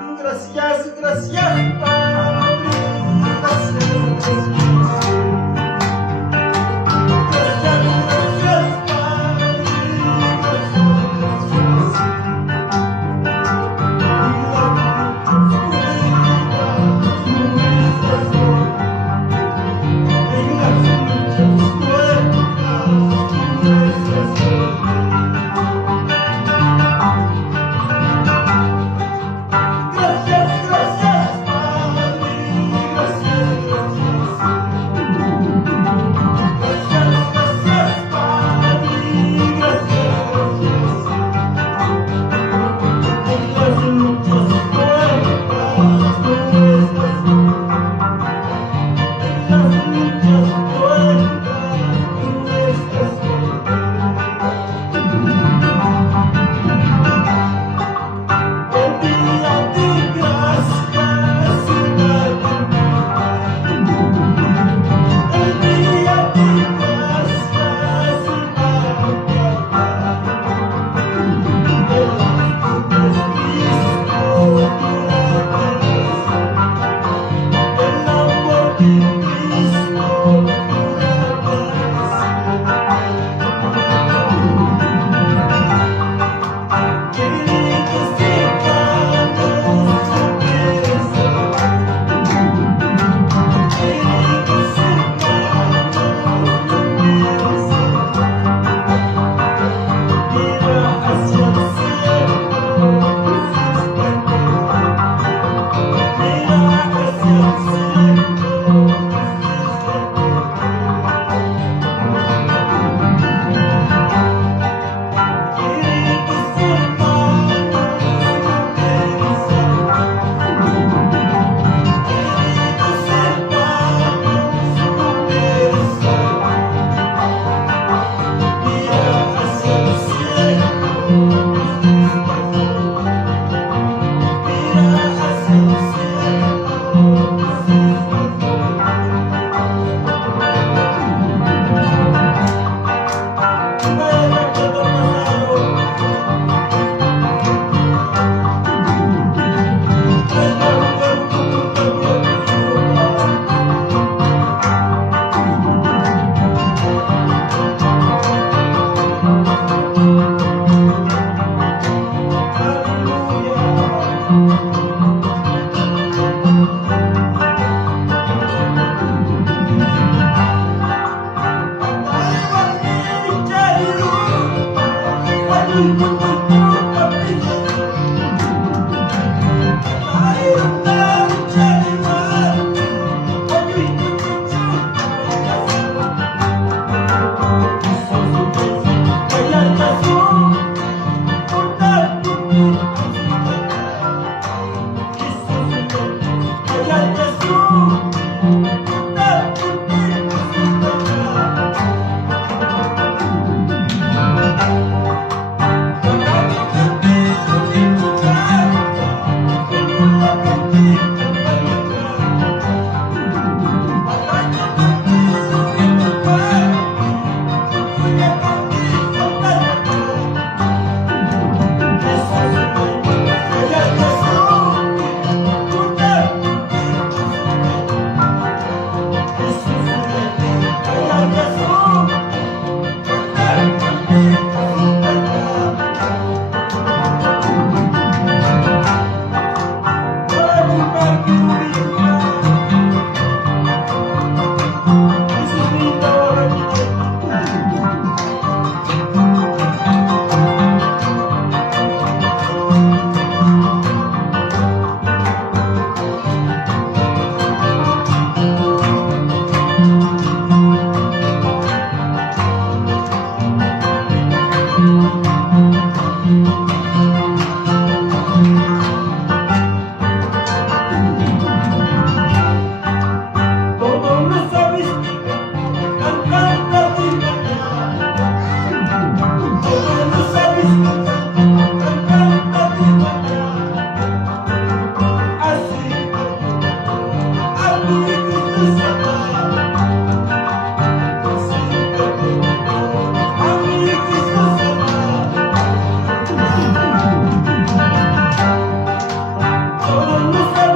Gracias, gracias, Padre. Gracias, gracias. Gracias, gracias, Padre. Gracias, gracias.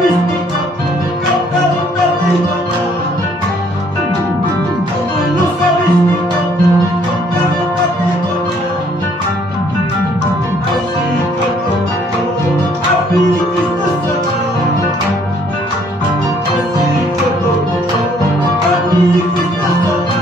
sabes ni cantar una letra, como no sabes ni cantar una letra, así que a mí que estás acá, así que a mí que estás acá.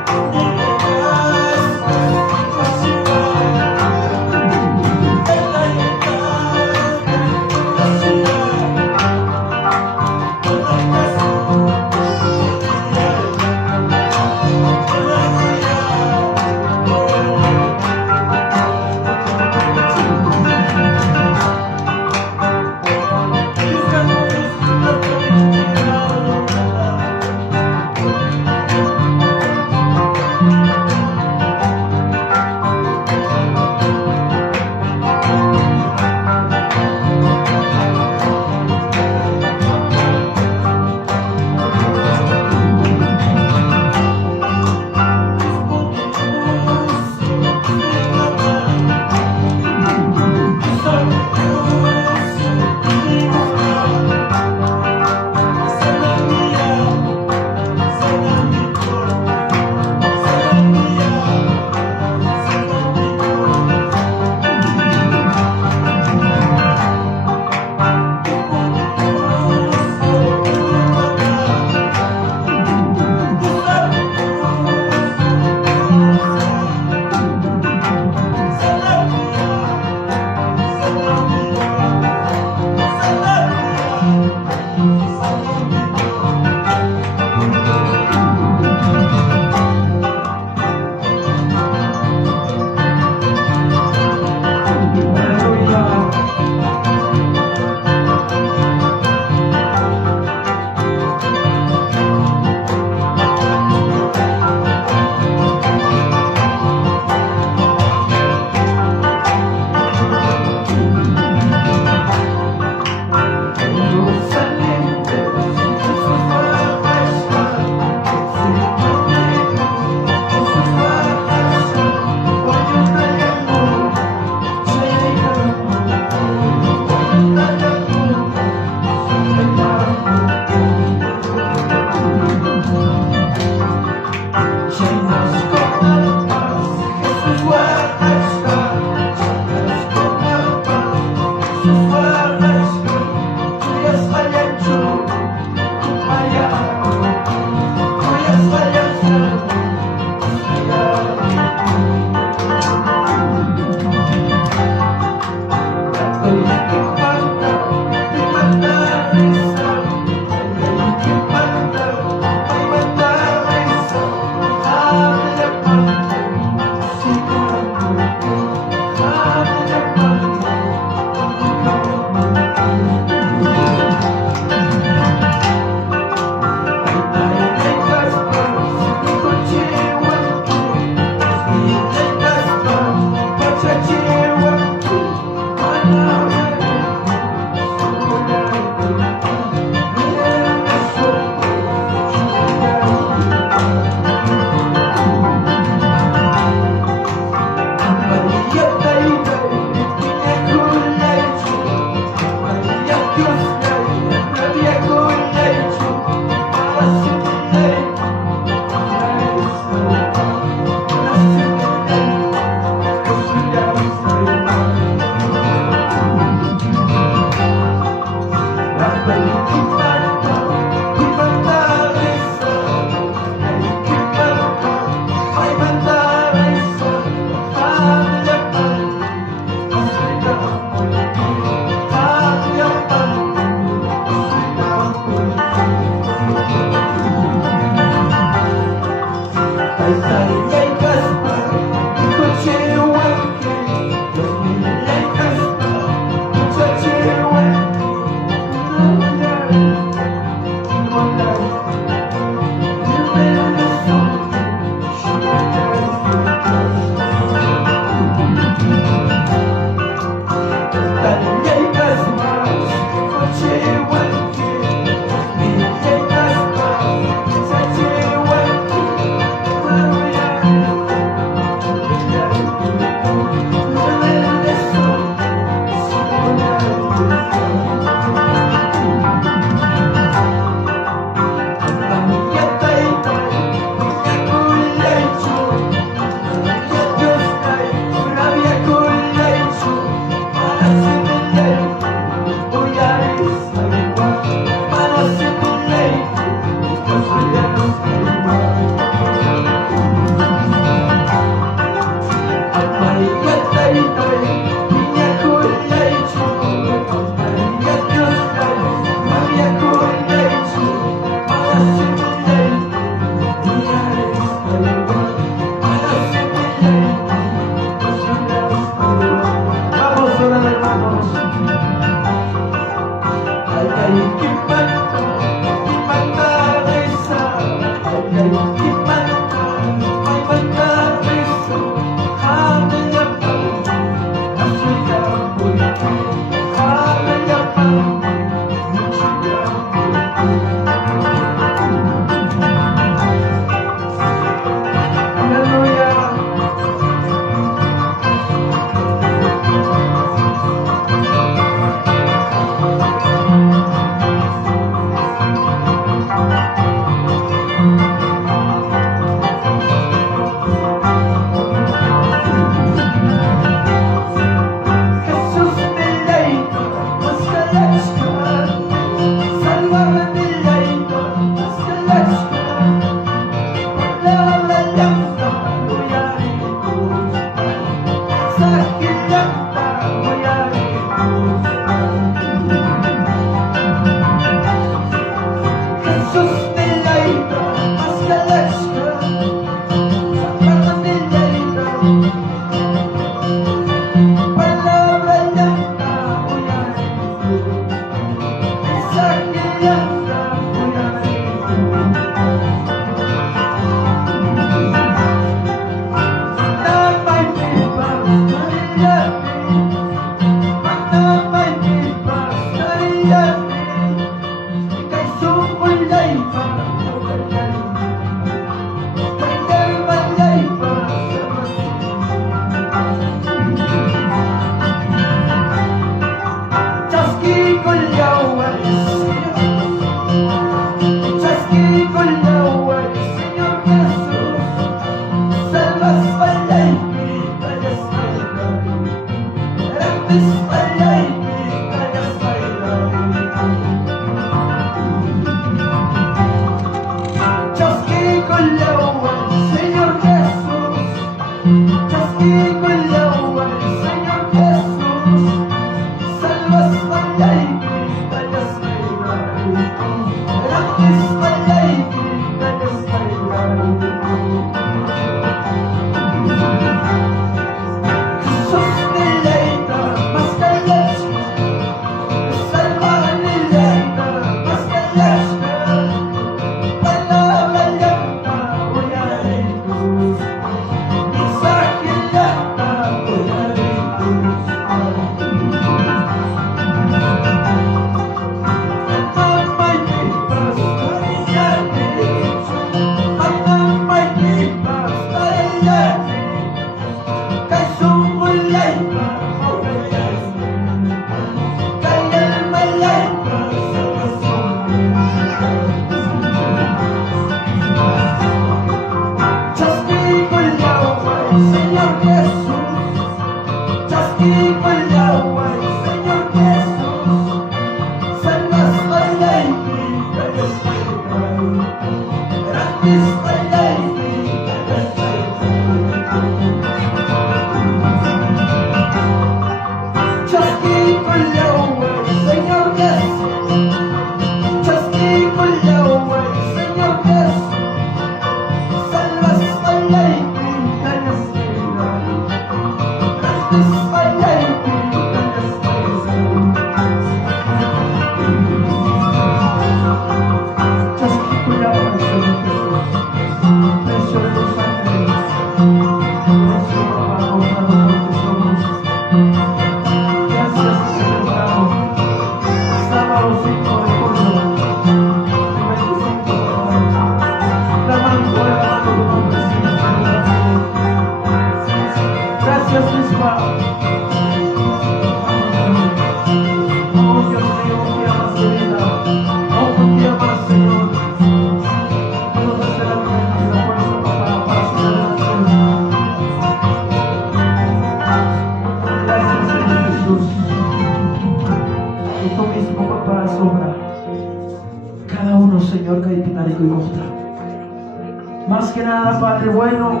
Más que nada, Padre bueno,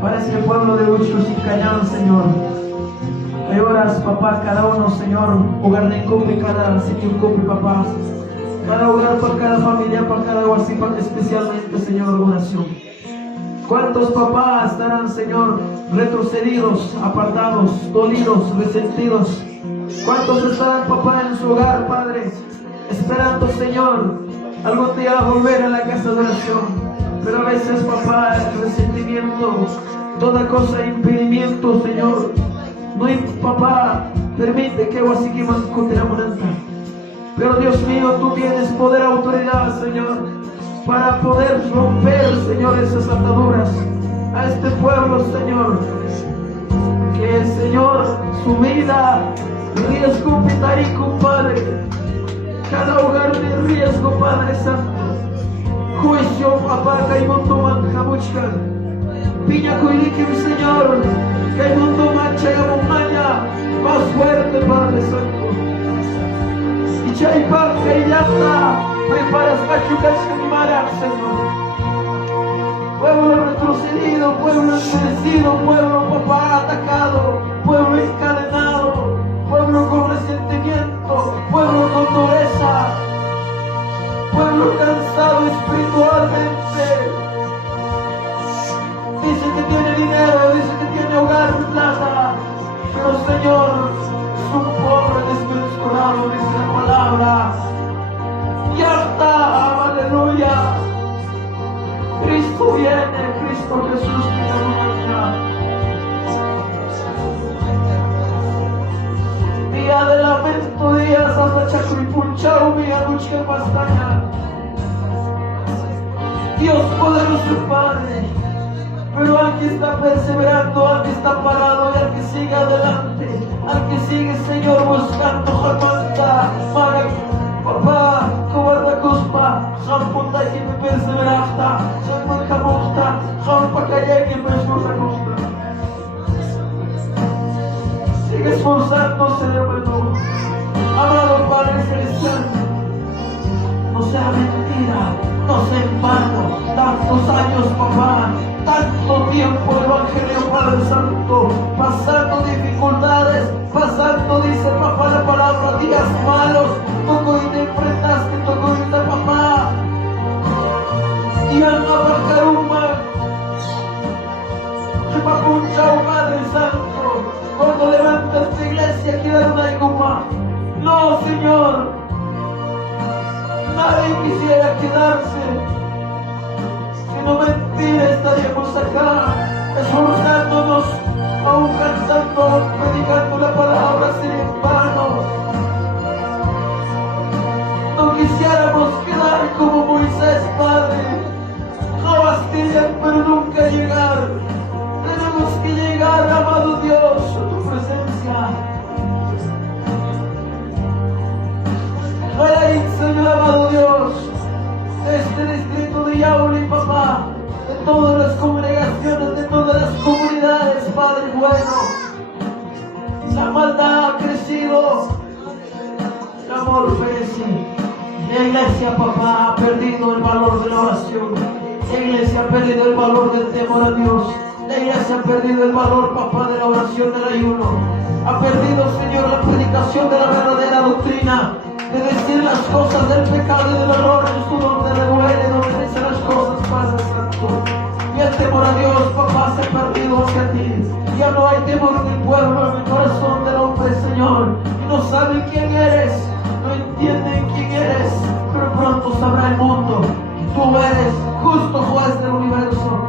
para este pueblo de Uchusincayán, Señor. Hay horas, papá, cada uno, Señor, hogar de cumple, cada sitio cumple, papá. Cada hogar, para cada familia, para cada guasipa, especialmente, Señor, oración. ¿Cuántos papás estarán, Señor, retrocedidos, apartados, dolidos, resentidos? ¿Cuántos estarán, papá, en su hogar, Padre, esperando, Señor, algún día volver a la casa de oración? Pero a veces, papá, el resentimiento, toda cosa de impedimento, Señor, no, papá, permite que así que más encontremos. Pero Dios mío, tú tienes poder, autoridad, Señor, para poder romper, Señor, esas ataduras a este pueblo, Señor, que, Señor, su vida, riesgo, pitarico, Padre, cada hogar de riesgo, Padre Santo. Juicio, papá, que hay mundo manjabuchka. Piña cuiliquim, Señor, que hay mundo mancha y montaña más fuerte, Padre Santo. Y chaypa, que ya está, preparas machucas y maras, Señor. Pueblo retrocedido, pueblo endurecido, pueblo, papá, atacado, pueblo encadenado, pueblo con resentimiento, pueblo con dureza. Pueblo cansado espiritualmente. Dice que tiene dinero, dice que tiene hogar, plata, pero Señor, es un pobre desconsolado, dice la palabra. Ya Tú vienes, Cristo Jesús, mi humanidad. Día de lamento, día Santa Chacuipunchau, mía lucha pastaña. Dios poderoso Padre, pero al que está perseverando, al que está parado y al que sigue adelante, al que sigue, Señor, buscando Jamanta, para papá, cobarda cuspa, Jampunta y que me perseverasta, Jampunta Jamusta, Jampa Calle que me esforza. Sigue esforzándose de nuevo. Amado Padre Celestial, no sea mentira, no sea en vano, tantos años, papá, tanto tiempo el Evangelio, Padre Santo, pasando dificultades, pasando, dice papá la palabra, días malos, tocó y te enfrentaste, tocó y te papá, y amaba Caruma, que papá un chao, Padre Santo, cuando levantas tu iglesia, queda una iguma. No, Señor, nadie quisiera quedarse, sino mentira estaríamos acá, esforzándonos, aún cantando, aún predicando la palabra sin en vano. No quisiéramos quedar como Moisés, Padre, no bastillas, pero nunca llegar. Tenemos que llegar, amado Dios, a tu presencia. Ay, Señor amado Dios, de este distrito de Yauli, papá, de todas las congregaciones, de todas las comunidades, Padre bueno, la maldad ha crecido, el amor perece. La iglesia, papá, ha perdido el valor de la oración. La iglesia ha perdido el valor del temor a Dios. La iglesia ha perdido el valor, papá, de la oración, del ayuno. Ha perdido, Señor, la predicación de la verdadera doctrina, de decir las cosas del pecado y del error, Jesús, donde le duele, donde dice las cosas, Padre Santo. Y el temor a Dios, papá, se ha perdido hacia ti. Ya no hay temor en el pueblo, en el corazón del hombre, Señor. Y no saben quién eres, no entienden quién eres, pero pronto sabrá el mundo que tú eres justo juez del universo,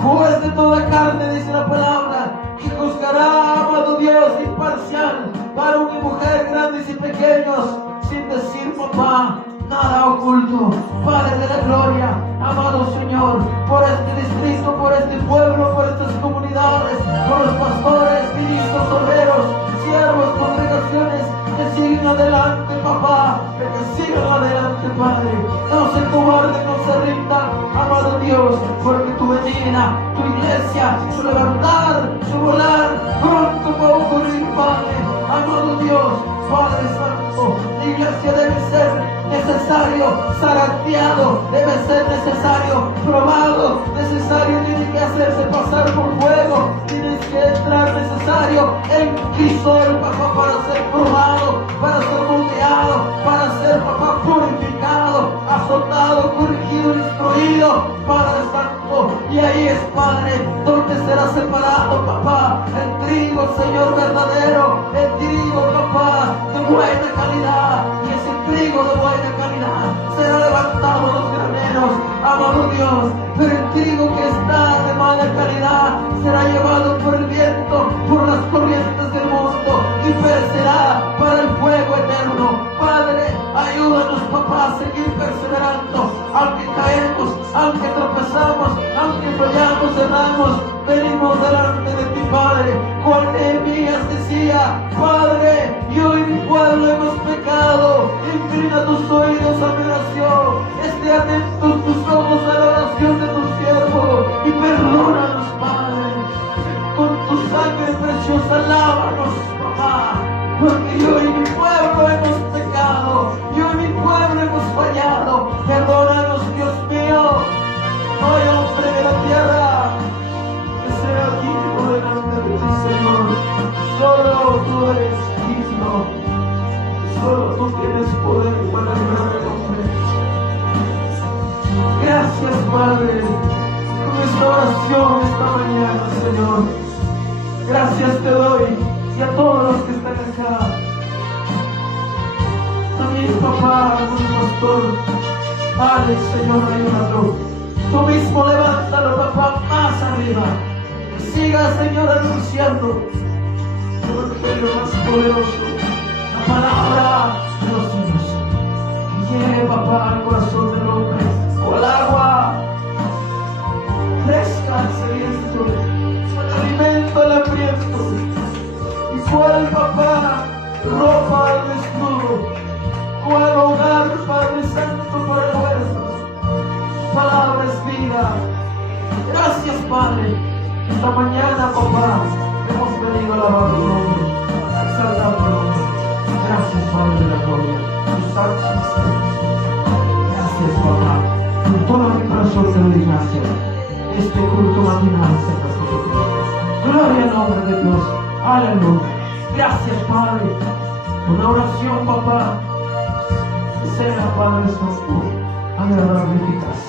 juez de toda carne, dice la palabra, y juzgará, amado Dios, imparcial, varón y mujer, grandes y pequeños, sin decir, papá, nada oculto. Padre de la gloria, amado Señor, por este distrito, por este pueblo, por estas comunidades, por los pastores, ministros, obreros, siervos, congregaciones que siguen adelante, papá, que sigan adelante, Padre. No se cobarden, no se rindan, amado Dios, porque tu venida, tu iglesia, su levantar, su volar, pronto va a ocurrir, Padre. Amado Dios, Padre Santo, la iglesia debe ser necesario, zarandeado, debe ser necesario, probado, necesario, tiene que hacerse pasar por fuego, tiene que entrar necesario en crisol, papá, para ser probado, para ser moldeado, para ser, papá, purificado, azotado, corregido, instruido, Padre Santo. Y ahí es, Padre, donde será separado, papá, el trigo, Señor, verdadero, el trigo, papá, de buena calidad, y ese trigo de buena calidad será levantado de los graneros, amado Dios, pero el trigo que está de mala calidad será llevado por el viento, por las corrientes del mundo y perecerá para el fuego eterno. Padre, ayúdanos, papá, a seguir perseverando, aunque caemos, aunque tropezamos, aunque fallamos, erramos, venimos delante de ti, Padre. Juan Nehemías decía, Padre, yo y mi pueblo hemos pecado, inclina tus oídos a mi oración, esté atentos tus ojos a la oración de tu siervo y perdónanos, Padre, con tu sangre preciosa lávanos, papá, porque yo y mi pueblo hemos pecado, yo y mi pueblo hemos fallado. Perdónanos, Dios mío. No hay hombre de la tierra que sea digno delante de ti, Señor. Solo tú eres digno, solo tú tienes poder para librar al hombre. Gracias, Padre, por esta oración esta mañana, Señor. Gracias te doy, y a todos los que están acá. También, papá, mi pastor, Alex, Señor, ayúdalo. Tú mismo levántalo, papá, más arriba. Siga, Señor, anunciando el evangelio más poderoso, la palabra de los cielos. Y lleve, papá, al corazón del hombre, o el agua fresca al sediento, el alimento al hambriento, y cual, papá, ropa al desnudo, cual hogar, Padre Santo, por el huérfano. Palabra es vida. Gracias, Padre. Esta mañana, papá, hemos venido a alabar tu nombre, a exaltar tu nombre. Gracias, Padre de la gloria. Tu santo Espíritu. Gracias, papá. Con todo mi corazón te doy gracias. Este culto matinal sea nosotros. Gloria al nombre de Dios. Aleluya. Gracias, Padre. Una oración, papá. Sea, Padre Santo, agradable y eficaz.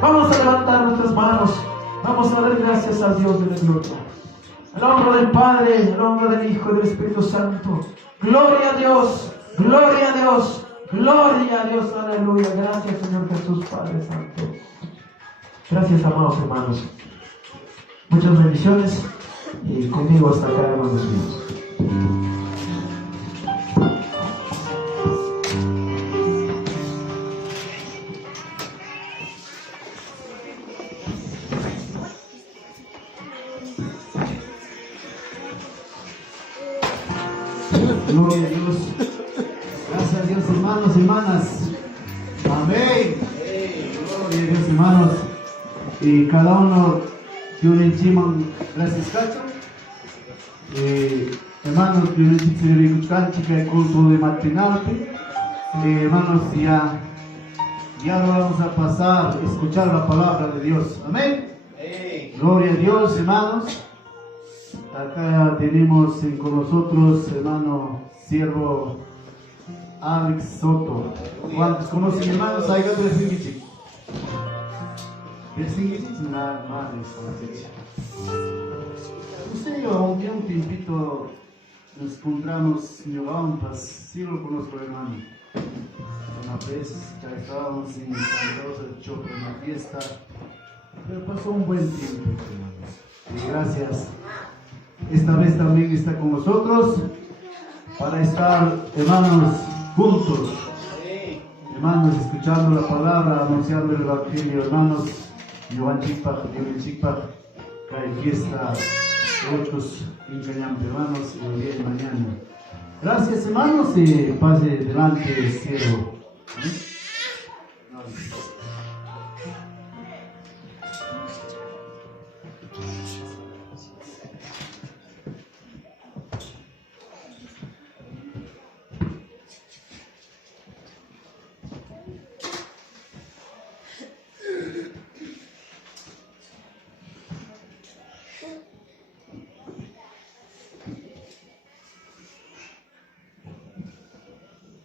Vamos a levantar nuestras manos. Vamos a dar gracias a Dios de la gloria. El nombre del Padre, el nombre del Hijo y del Espíritu Santo. Gloria a Dios, gloria a Dios, gloria a Dios, aleluya. Gracias, Señor Jesús, Padre Santo. Gracias, amados hermanos. Muchas bendiciones y conmigo hasta acá, hermanos míos. Gloria a Dios. Gracias a Dios, hermanos y hermanas. Amén. Gloria a Dios, hermanos. Y cada uno que un enchiman, gracias, Cacho. Hermanos, que un enchiman, chica el culto de matinal. Hermanos, ya lo vamos a pasar a escuchar la palabra de Dios. Amén. Gloria a Dios, hermanos. Acá tenemos con nosotros, hermano, siervo Alex Soto. ¿Cuántos conocen, hermanos? Hay que ver usted lleva un tiempito, nos encontramos en Yogampas, sí lo conozco, hermano. Una vez ya estábamos en San Rosa de Choco en la fiesta, pero pasó un buen tiempo, hermanos. Y gracias. Esta vez también está con nosotros para estar, hermanos, juntos, hermanos, escuchando la palabra, anunciando el evangelio, hermanos. Yohan Chikpach, Yohan Chikpach, cae fiesta, otros engañantes, hermanos, y el día de mañana. Gracias, hermanos, y pase delante, siervo.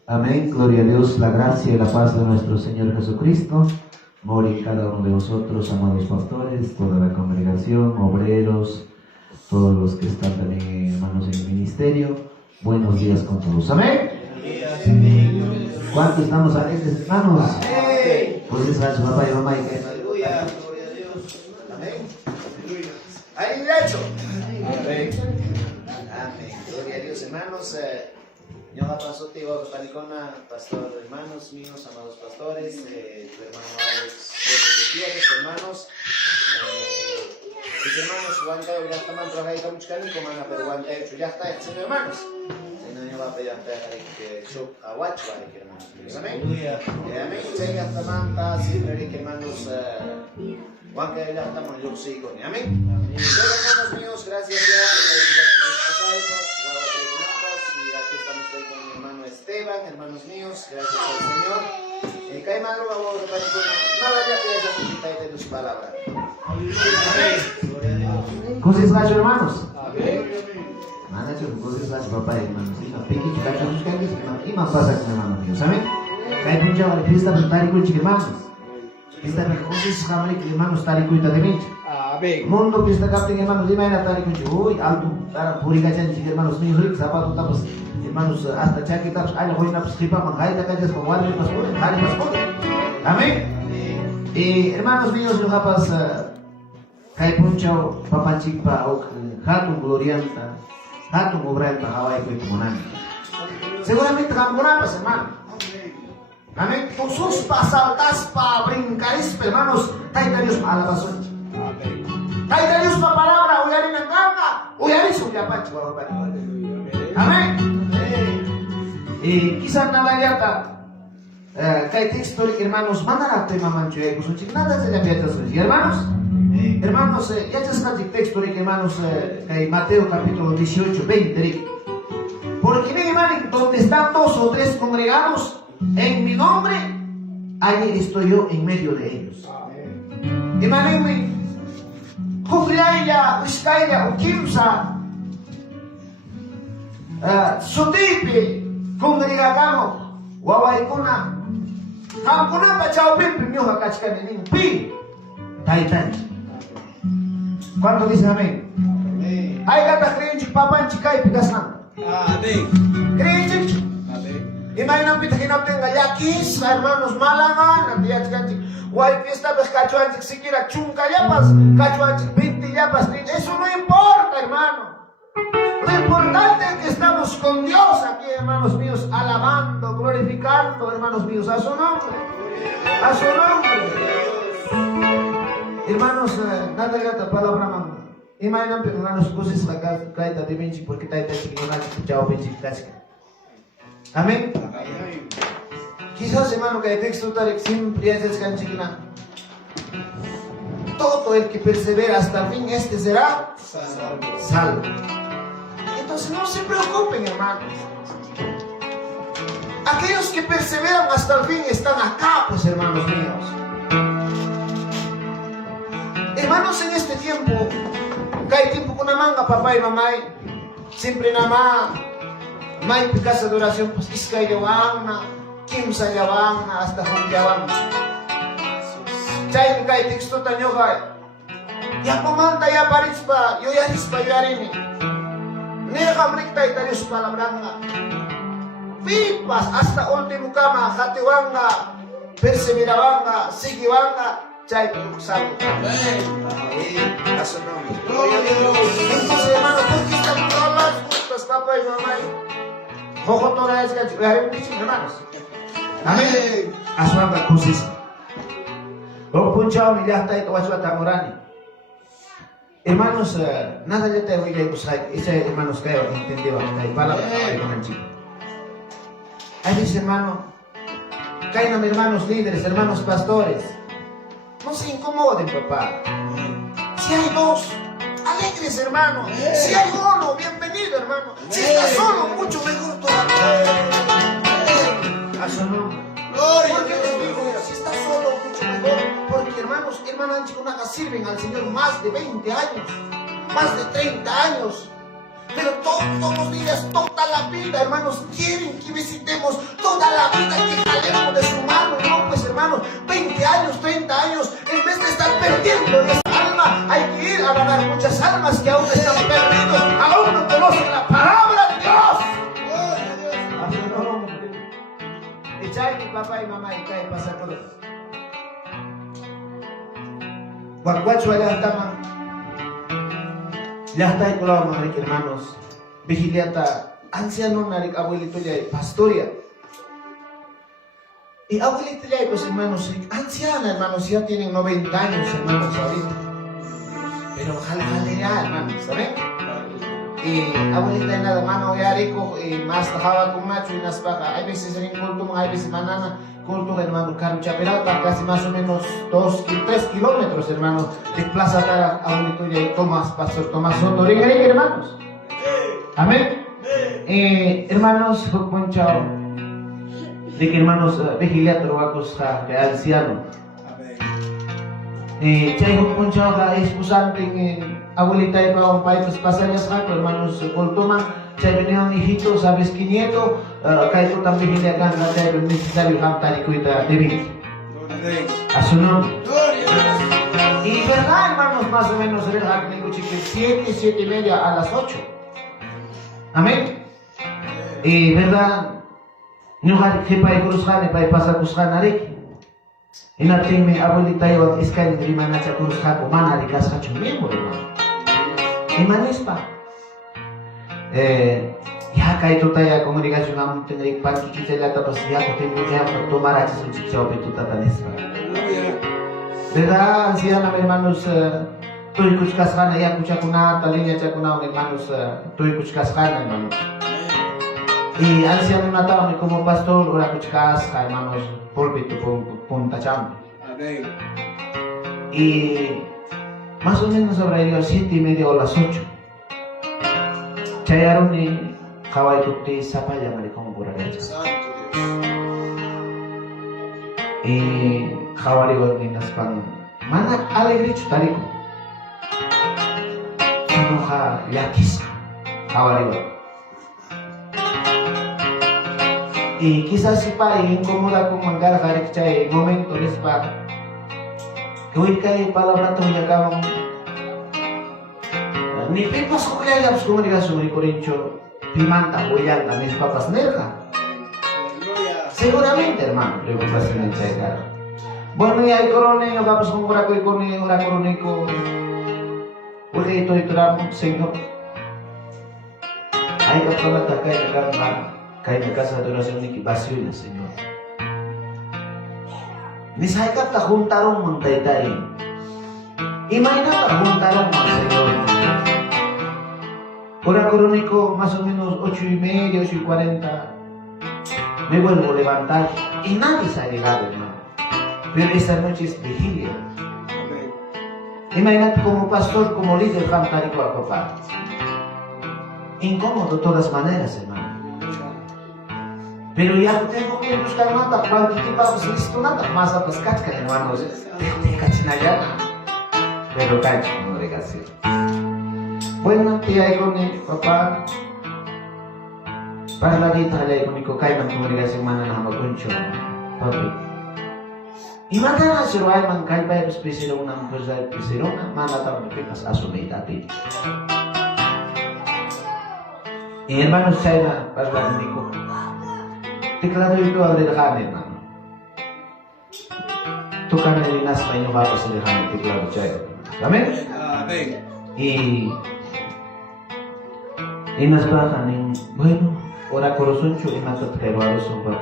Amén, gloria a Dios, la gracia y la paz de nuestro Señor Jesucristo more en cada uno de vosotros, amados pastores, toda la congregación, obreros, todos los que están también, hermanos, en el ministerio. Buenos días con todos. Amén. ¿Cuántos estamos alegres, hermanos? Pues es a su papá y mamá y que aleluya, gloria a Dios. Amén. ¿Hay derecho? Amén. Amén. Gloria a Dios, hermanos. Yo paso contigo, Palicona, pastor, hermanos míos, amados pastores, tu hermano Alex, Gutiérrez, hermanos. Mis hermanos, Juan Cayo, ya está mantra ahí con muchos canicos, mana, pero Juan Cayo, ya está, hermanos. Si no, yo voy a pedir que yo aguacho, hermanos. Amén. Amén. Si ya está manta, siempre que hermanos, Juan Cayo, ya estamos en los hijos. Amén. Hermanos míos, gracias ya. Aquí estamos hoy con mi hermano Esteban, hermanos míos, gracias al Señor. Cae malo, vamos a ver nada ya que de tus palabras. ¿cómo se escucha, hermanos? Amén. Manacho, ¿cómo se escucha, papá y hermanos? Y no pique, que cacho sus cambios, y más pasa con hermanos míos, ¿amén? Cae pincha, vale, fiesta, pero tal y cual, hermanos. Fiesta, pero ¿cómo se escucha, hermanos, tal y cual, también? Mundo que está captando, hermanos, dime a tal y cual, uy, alto, para purificación, hermanos míos, zapatos, tapas. Hermanos, hasta chaquitas, ay, voy a una stripa, manjaita, calles con guardia, pastor, jale, pastor. Amén. Hermanos míos, yo japas kai punchao papanchikpa ok hatun glorianta hatun obranta Hawaii koi kumonan. Seguramente camponapas, hermano. Amén. Jesús pa saltas pa brincaris, hermanos. Taita Dios pa alabación. Taita Dios pa palabra uyarin ang ganga uyarin suyapan chihuahua. Amén. Quizás nada yata. Kay texto, hermanos, mandará tema mancho y nada se le había hermanos. Hermanos, ya está el texto, hermanos, Mateo capítulo 18, 20. Porque mi hermano, donde están 2 o 3 congregados en mi nombre, allí estoy yo en medio de ellos. Hermano, Kukriyaya, Uskaya, Ukimsa, Sotipe, congregagano, Wawaikuna, Hamkuna, Pachao-pin, Pimyo, Hakachkanin, Pi, Taitan. ¿Cuánto dice amén? Hay kata creyente papan chikai pigasan. Amén. Creyente. Amén. Imagina pita kinapten gayakis, hermanos malangan, dia chikanchi. Guay fiesta pues cachuanchik siquiera chunca yapas, cachuanchik 20 yapas, eso no importa, hermano. Lo importante es que estamos con Dios aquí, hermanos míos, alabando, glorificando, hermanos míos, a su nombre. A su nombre. Hermanos, nada gata palabra mamá. Imagina hermanos cosas la caita de benchi porque taita chiquinona chao benchi casca. Amén. Quizás hermano que el texto tal siempre es canchiquina. Todo el que persevera hasta el fin, este será salvo. Entonces no se preocupen, hermanos. Aquellos que perseveran hasta el fin están acá, pues hermanos míos. Hermanos, en este tiempo, hay tiempo con una manga, papá y mamá, siempre nada más, en casa de oración, pues isca yawanga, kimsa yawanga, hasta jun yawanga. Chay kai texto tañoja, ya comanda ya parispa, yo ya rispa yarini, nega mrikta y tayo su palabranga. Pipas hasta último cama, jatewanga, perseveravanga, sigiwanga. Chay salvo. Amén. A su nombre. Entonces, hermano, ¿por qué están todas las justas, papá y mamá? Jojo toda es que haremos dicho, hermanos. Amén. A su nombre, consiste. O punchao ni ya está y todo eso está morani. Hermanos, nada ya te voy a buscar. Ese hermanos que entendió, que hay palabras que con el chico. Ahí dice, hermano, caen a mis hermanos líderes, hermanos pastores. No se incomoden, papá. Si hay 2, alegres, hermano. Si hay 1, bienvenido, hermano. Si está solo, mucho mejor todavía. A su nombre. Gloria ¿Por qué les digo? Si está solo, mucho mejor. Porque, hermanos Anchiconaga sirven al Señor más de 20 años, más de 30 años. Pero todos los días, toda la vida, hermanos, quieren que visitemos toda la vida, que jalemos de su mano. No, pues, hermanos, 20 años, 30 años, en vez de estar perdiendo esa alma, hay que ir a ganar muchas almas que aún están perdidos, aún no conocen la palabra de Dios. A su nombre. Echai mi papá y mamá y cae pasa todo. Guacuacho allá está. Ya está con la madre, hermanos. Vigiliata, anciano, narik, abuelito ya, pastoria. Y abuelito ya, pues hermanos, anciana, hermanos, ya tienen 90 años, hermanos, ahorita. Pero jale ya, hermanos, ¿saben? Y abuelita nada, hermano, ya rico, más tajaba con macho y unas pajas. Hay veces en culto, hay veces manana. Culto, hermano, Carlos Chapelata, casi más o menos 3 kilómetros, hermano, de Plaza Tara a Unituya y Pastor Tomás Soto, hermanos. Amén. Hermanos, buen chao. De que hermanos, vigilia trabajos que anciano. Chay buen chao, excusante en abuelita y para un país, pues pasarías rato, hermanos, Coltoma. Chay venían hijitos, sabes, 500, cae tú también vigilia gana, chay necesario cantar y cuidar de mí. A su nombre. Y verdad, hermanos, más o menos, el hack de 7, 7 y media a las 8. Amén. Y verdad, no hay que para ir cruzar, para pasar cruzar nadie. Inating may abuelita yo at iskay ni mana sa kurus hako mana rikas ka chumimo hermano. Imanis pa. Ya kay tutaya komunikasyon namun tinarik pagkikita tapos ya ko timbul ya tumara sa chichaw ito tatanis pa. ¿Verdad? Anciana, hermanos, tuy kuchkasjana, ya kuchakuna, talinya chakuna, hermanos, tuy kuchkasjana, hermanos. Y anciano matado como pastor, ora kuchkasja, hermanos, púlpito, punta chamba. Amén. Y más o menos sobre las 7:30 o las 8. Chayaron ni kawai tukti sapa llamar como por allá. Santo Dios. Y kawari ni naspan mana alegre chutarico. Sanoja yakis kawari. Y quizás si pa incómoda con mangar garek chay momento les pa. Que hoy cae palabra to ya acabamos. Ni pipas ko kaya yapos komunikasyon ni Corincho pimanta o yan na mis papas nerja. Aleluya. Seguramente, hermano, preocupación en checar. Bueno, y hay corone, o vamos con una coicone, una coronico. Porque ito tramo, Señor. Hay que hablar de acá y acá, kaya na casa de oración ni kibasyo na, Señor. Nisay ka juntarong mang taytay. Imay na juntarong mang Señor. Hora crónico, más o menos 8:30, 8:40. Me vuelvo a levantar y nadie se ha llegado, hermano. Pero esta noche es vigilia. Amén. Imagínate como pastor, como líder, cantar igual a papá. Incómodo de todas maneras, hermano. Pero ya tengo que buscar mata, cuando te vamos listo nada, más a pescar, hermanos. Te cachinayana. Pero cacho, no de casi. Bueno, tía y con el papá. Para la vida, le con mi cocaína, como le dice, mana, no me concho, papi. Y mañana se lo hay, man, cae para el especial, una cosa especial, una, mana, también me picas a su medida, ti. Y hermanos, China, para la médico. Te claro, yo te abre la hermano. Tu carne de naspa y no va a pasar el jame, te claro, China. Amén. Amén. Y nas bajan, bueno, ora corosuncho y matot pero a los un papá.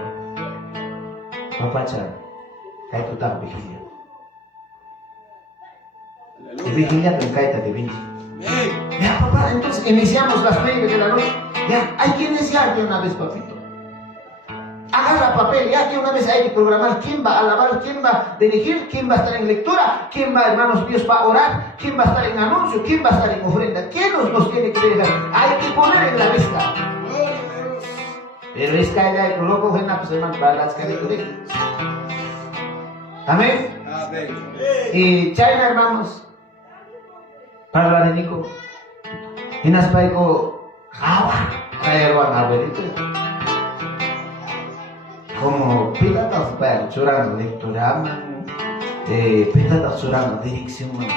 Papá cha, kay tu tak vigilia. Y Aleluya. vigilia te cae te vinci. Amén. Ya papá, entonces iniciamos las 9 de la noche. Ya, hay que iniciar de una vez, papito. Agarra papel, ya de una vez hay que programar quién va a alabar, quién va a dirigir, quién va a estar en lectura, quién va, hermanos míos, va a orar, quién va a estar en anuncio, quién va a estar en ofrenda, quién nos tiene que dejar. Hay que poner en la lista. Gloria a Dios. Pero es que hay que loco, pues hermano, para las que Amén. Amén. Y China, hermanos, para la de Nico, y nas paico, jawa, traerwan abuelito. Como pitatas para curang lectura, man, pitatas curang dirección, man.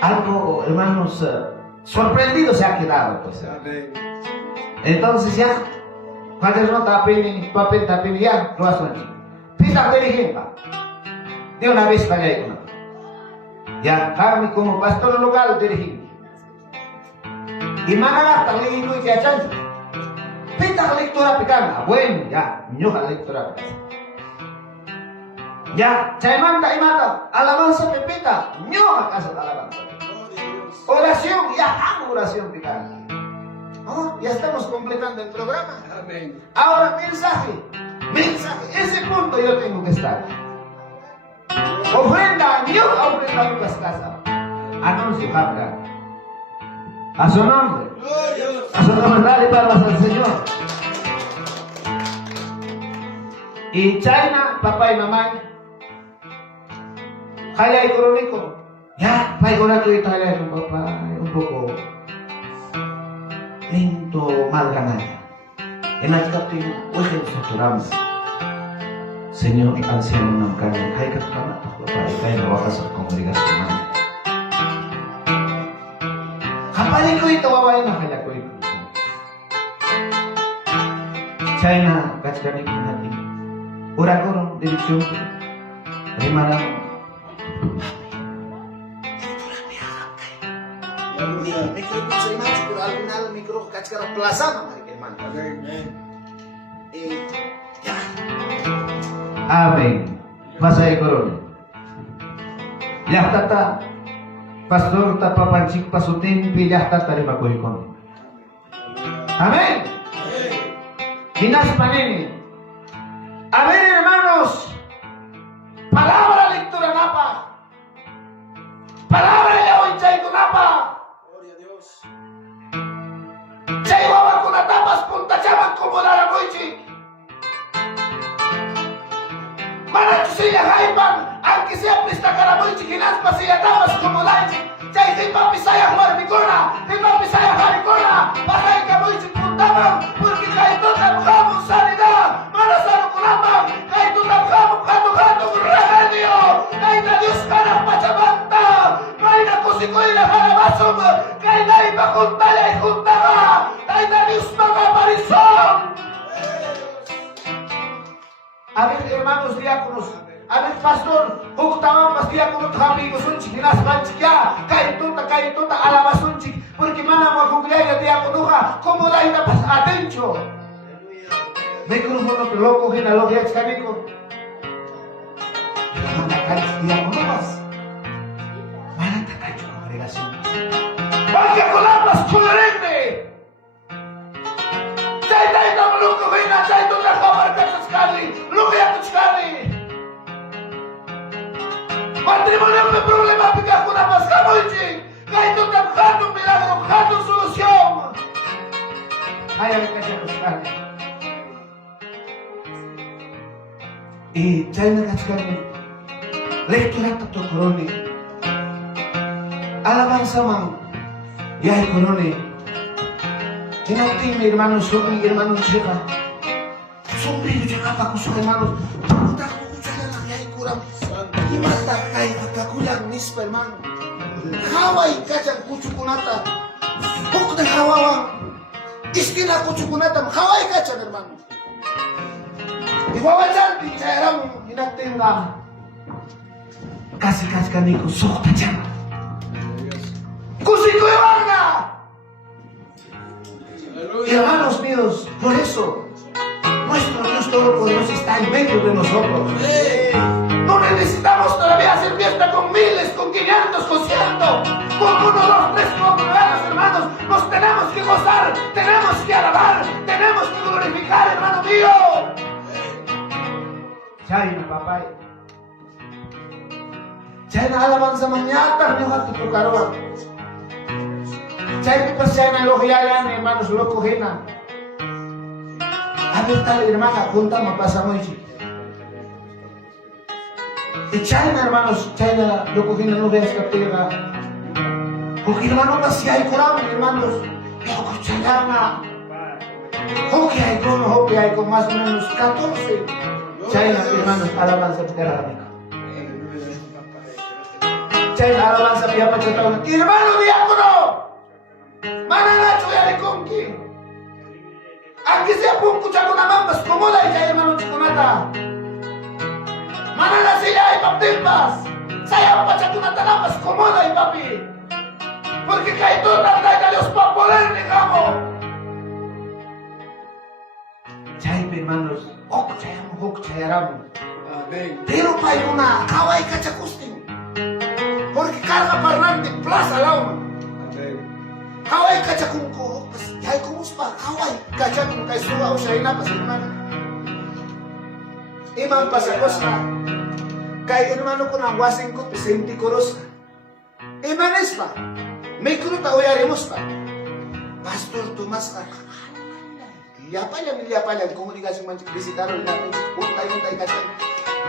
Algo, hermanos, sorprendido se ha quedado, pues. Amén. Entonces ya, cuando no tapin, papel tapin, ya, lo hago aquí. Pita dirigir, de una vez para allá con ya, Carmen como pastor local dirigir. Y manera también no hay que achar. Pita lectura picana, bueno, ya, ñoja lectura picana. Ya, chaimanta y mata, alabanza pepita, ñoja casa de alabanza. Oración, ya hago oración picana. Oh, ya estamos completando el programa. Amén. Ahora mensaje, ese punto yo tengo que estar. Ofrenda, ñoja ofrenda a Lucas Casa. Anuncio, habla. A su nombre. A su nombre, dale palmas al Señor. Y China, papá y mamá. Jaya y crónico. Ya, pa y coraco y jaya con papá. Un poco lento, mal ganado. En la capilla, hoy nos atoramos. Señor, anciano, no carne. Jaya que papá, y jaya no bajas a congregación, mamá. Kapaliko ito wawain na kaya ko ito. China, kachkanik natin. Ora con dirección. Hermana. Micro sa hermanos, pero al final micro kachkara plaza mamari hermano. Ya. Amén. Masa ekoron. Yahtata. Pastor ta papanchik pasutimpi yahtata lima kuikon. Amén. Dinas panini. Amén, hermanos. Palabra lectura napa. Palabra ya hoy chay napa. Gloria a Dios. Chay baba con tapas punta chaman como la coichi. Mana tusiya haipan, aunque sea pista caramoichi ginas pasilla tapas como lanchi. Chay de papi saya marmicona, de papi saya haricona. Pasay camoichi puntaman, porque kay tota mujamos sanidad. Mana sano kunapa, kay tota mujamos gato remedio. Kay na Dios kana pachamanta, kay na kusikoy na harabasum, kay na ipakuntala y juntaba, kay na Dios mga parizón. A ver, hermanos diáconos, a ver, pastor, hukutaman pas diáconos amigos unchik, hinas manchik ya, kaituta, alabas unchik, porque mana mo kuglaya diáconuja, como la ina pas atencho. Micrófono que loco, gina lo que excanico. Mana kalis diáconujas, mana takacho congregación. Porque colabas culerente. Chay no luko gina, chay tu la kamar kasas kali. Luya kuchkani. Matrimonio me problema pica con la pascamoichi. Kay tu trabajando un milagro, buscando solución. Ay, a ver qué se kuchkani. Y chay na kuchkani. Lectura tu coroni. Alabanza man. Ya el coroni. Tinati mi hermano son mi hermano chica. Sombrero llegaba con sus hermanos. Puta, ya hay cura. Y mata, cae, ataculan, nispa, hermano. Hawaii, cachan, cuchucunata. Poco de Hawaii. Esquina, cuchucunata. Hawaii, cachan, hermano. Y Hawaii, pincha, era un inatenga. Casi, canico, sota, chama. Cusico de banda. Hermanos míos, por eso. Nuestro Dios Todopoderoso está en medio de nosotros. No necesitamos todavía hacer fiesta con miles, con 500, con 100, con 1, 2, 3, 4 hermanos. Nos tenemos que gozar, tenemos que alabar, tenemos que glorificar, hermano mío. Chayna, papá. Chayna alabanza mañana, mi hijo, tu caroa. Chayna, pues chayna, elogiayan, hermanos, loco, gena. A ver, tal hermana, contamos, pasamos y China, hermanos, China, yo cogí una nube esta tierra. Cogí hermano, casi hay Corán, hermanos. Yo cogí China. Hockey hay con más o menos 14. China, hermanos, alabanza tierra. China, alabanza tierra, pachatón. Hermano diácono, mananacho ya de conqui. Aunque sea por escuchar una mamá, como la hija hermano chiconata. Manana sila y papimpas. Saya pachatunata namas, como la y papi. Porque cae todo tanta Dios para poder negamos. Chay, hermanos, ok chayaramos. Pero para una kawaii cachacustin. Porque carga parlante plaza la una. Kawaii cachacunco. Ay, ¿cómo es para kawaii? Cachacun, kay suba o siya na, hermano. Imang pasakosa. Kay hermano ko ng wasing ko, pisenti koros. Imanes pa. May kruta o yarimos pa. Pastor Tomas ka. Liyapalan, komunikasi man bisitaron natin. Untay, kacang.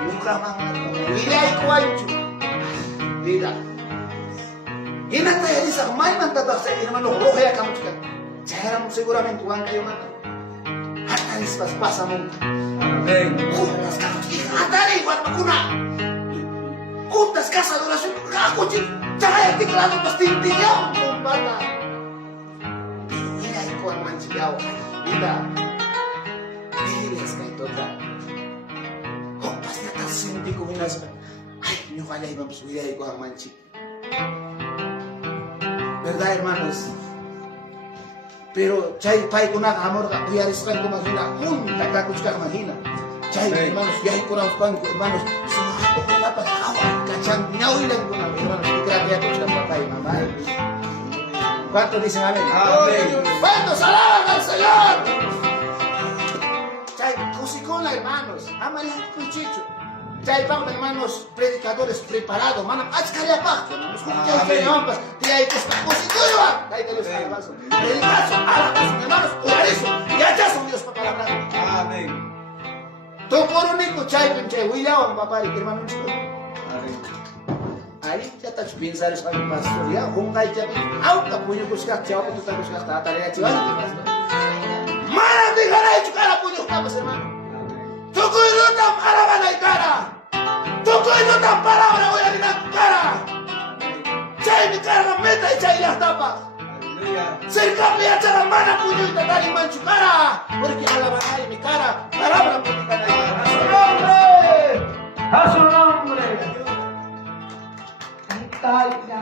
Mukha mga ilay ko ancho. Dida. Inatay sa may mantatak sa hermano, kaya kamu ka. Saya seguramente uang kayo man. Hatalis pas-pasa mo. Amén. Kuntas ka. Hatari, buat makuna. Kuntas ka sa dorasyon. Ako, chik. Tsaka yung tiklado pas tintinyaw. Kung bata. Pero ilay ko ang mansiyaw. Ida. Dihilis kay Tota. pico unas. Ay, no vale, vamos a subir ahí con Manchi. ¿Verdad, hermanos? Pero chay pai con una amor que voy a estar como una junta acá con la imagina. Chay, hermanos, ya hay con los bancos, hermanos. Son una pata agua, cachan, no irán con la hermanos. Que ya con la papá y mamá. ¿Cuántos dicen amén? Amén. ¿Cuántos alaban al Señor? Chay, cosicona, hermanos. Amén, cuchicho. Chay, vamos, hermanos, predicadores preparados. Manam, achcaria paja, hermanos. Chay, vamos, te hay que estar cosicona. Chay, te los alabanzos. El caso, alabanzos, hermanos, por eso. Y allá son Dios para palabra. Amén. Todo por único, chay, pinche, William, papá, y hermano, chico. Amén. Ahí ya está pensar eso al pastor, ya, un ay, ya, aunque puño buscar, chao, que tú te buscas, ta tarea, chao, mana, te gana de chucar a puño, capas, hermano. Tu cuido tan palabra y cara. Tu cuido tan palabra, voy a ir a tu cara. Chay, mi cara, la meta y chay, las tapas. Aleluya. Cerca, me echa la mano, puño, y tratar y manchu cara. Porque alabará y mi cara, palabra, puño, cara. ¡A su nombre! ¡A su nombre! Calla,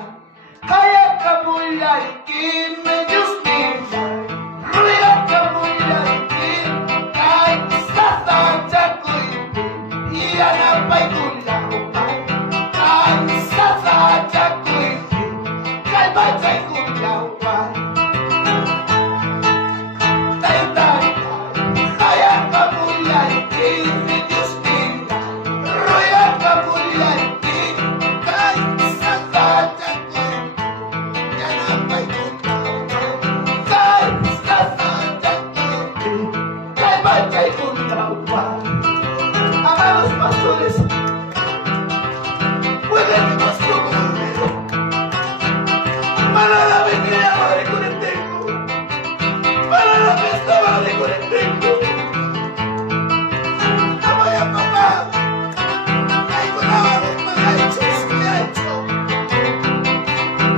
calla kamulla ikin Diyos minsan, ruya kamulla ikin, kahit sa sadya ko itin, iyan ang pa'y kulaway. Kahit sa sadya ko itin, kahit ba'y kulaway. Tay, kaya kamulla ikin Diyos minsan, ruya kamulla ikin, kahit amados pastores, pueden que nos conmigo para la venida de Corentenco, para la festa de Corentenco. Amaya papá, hay con la me ha hecho, eso me ha hecho.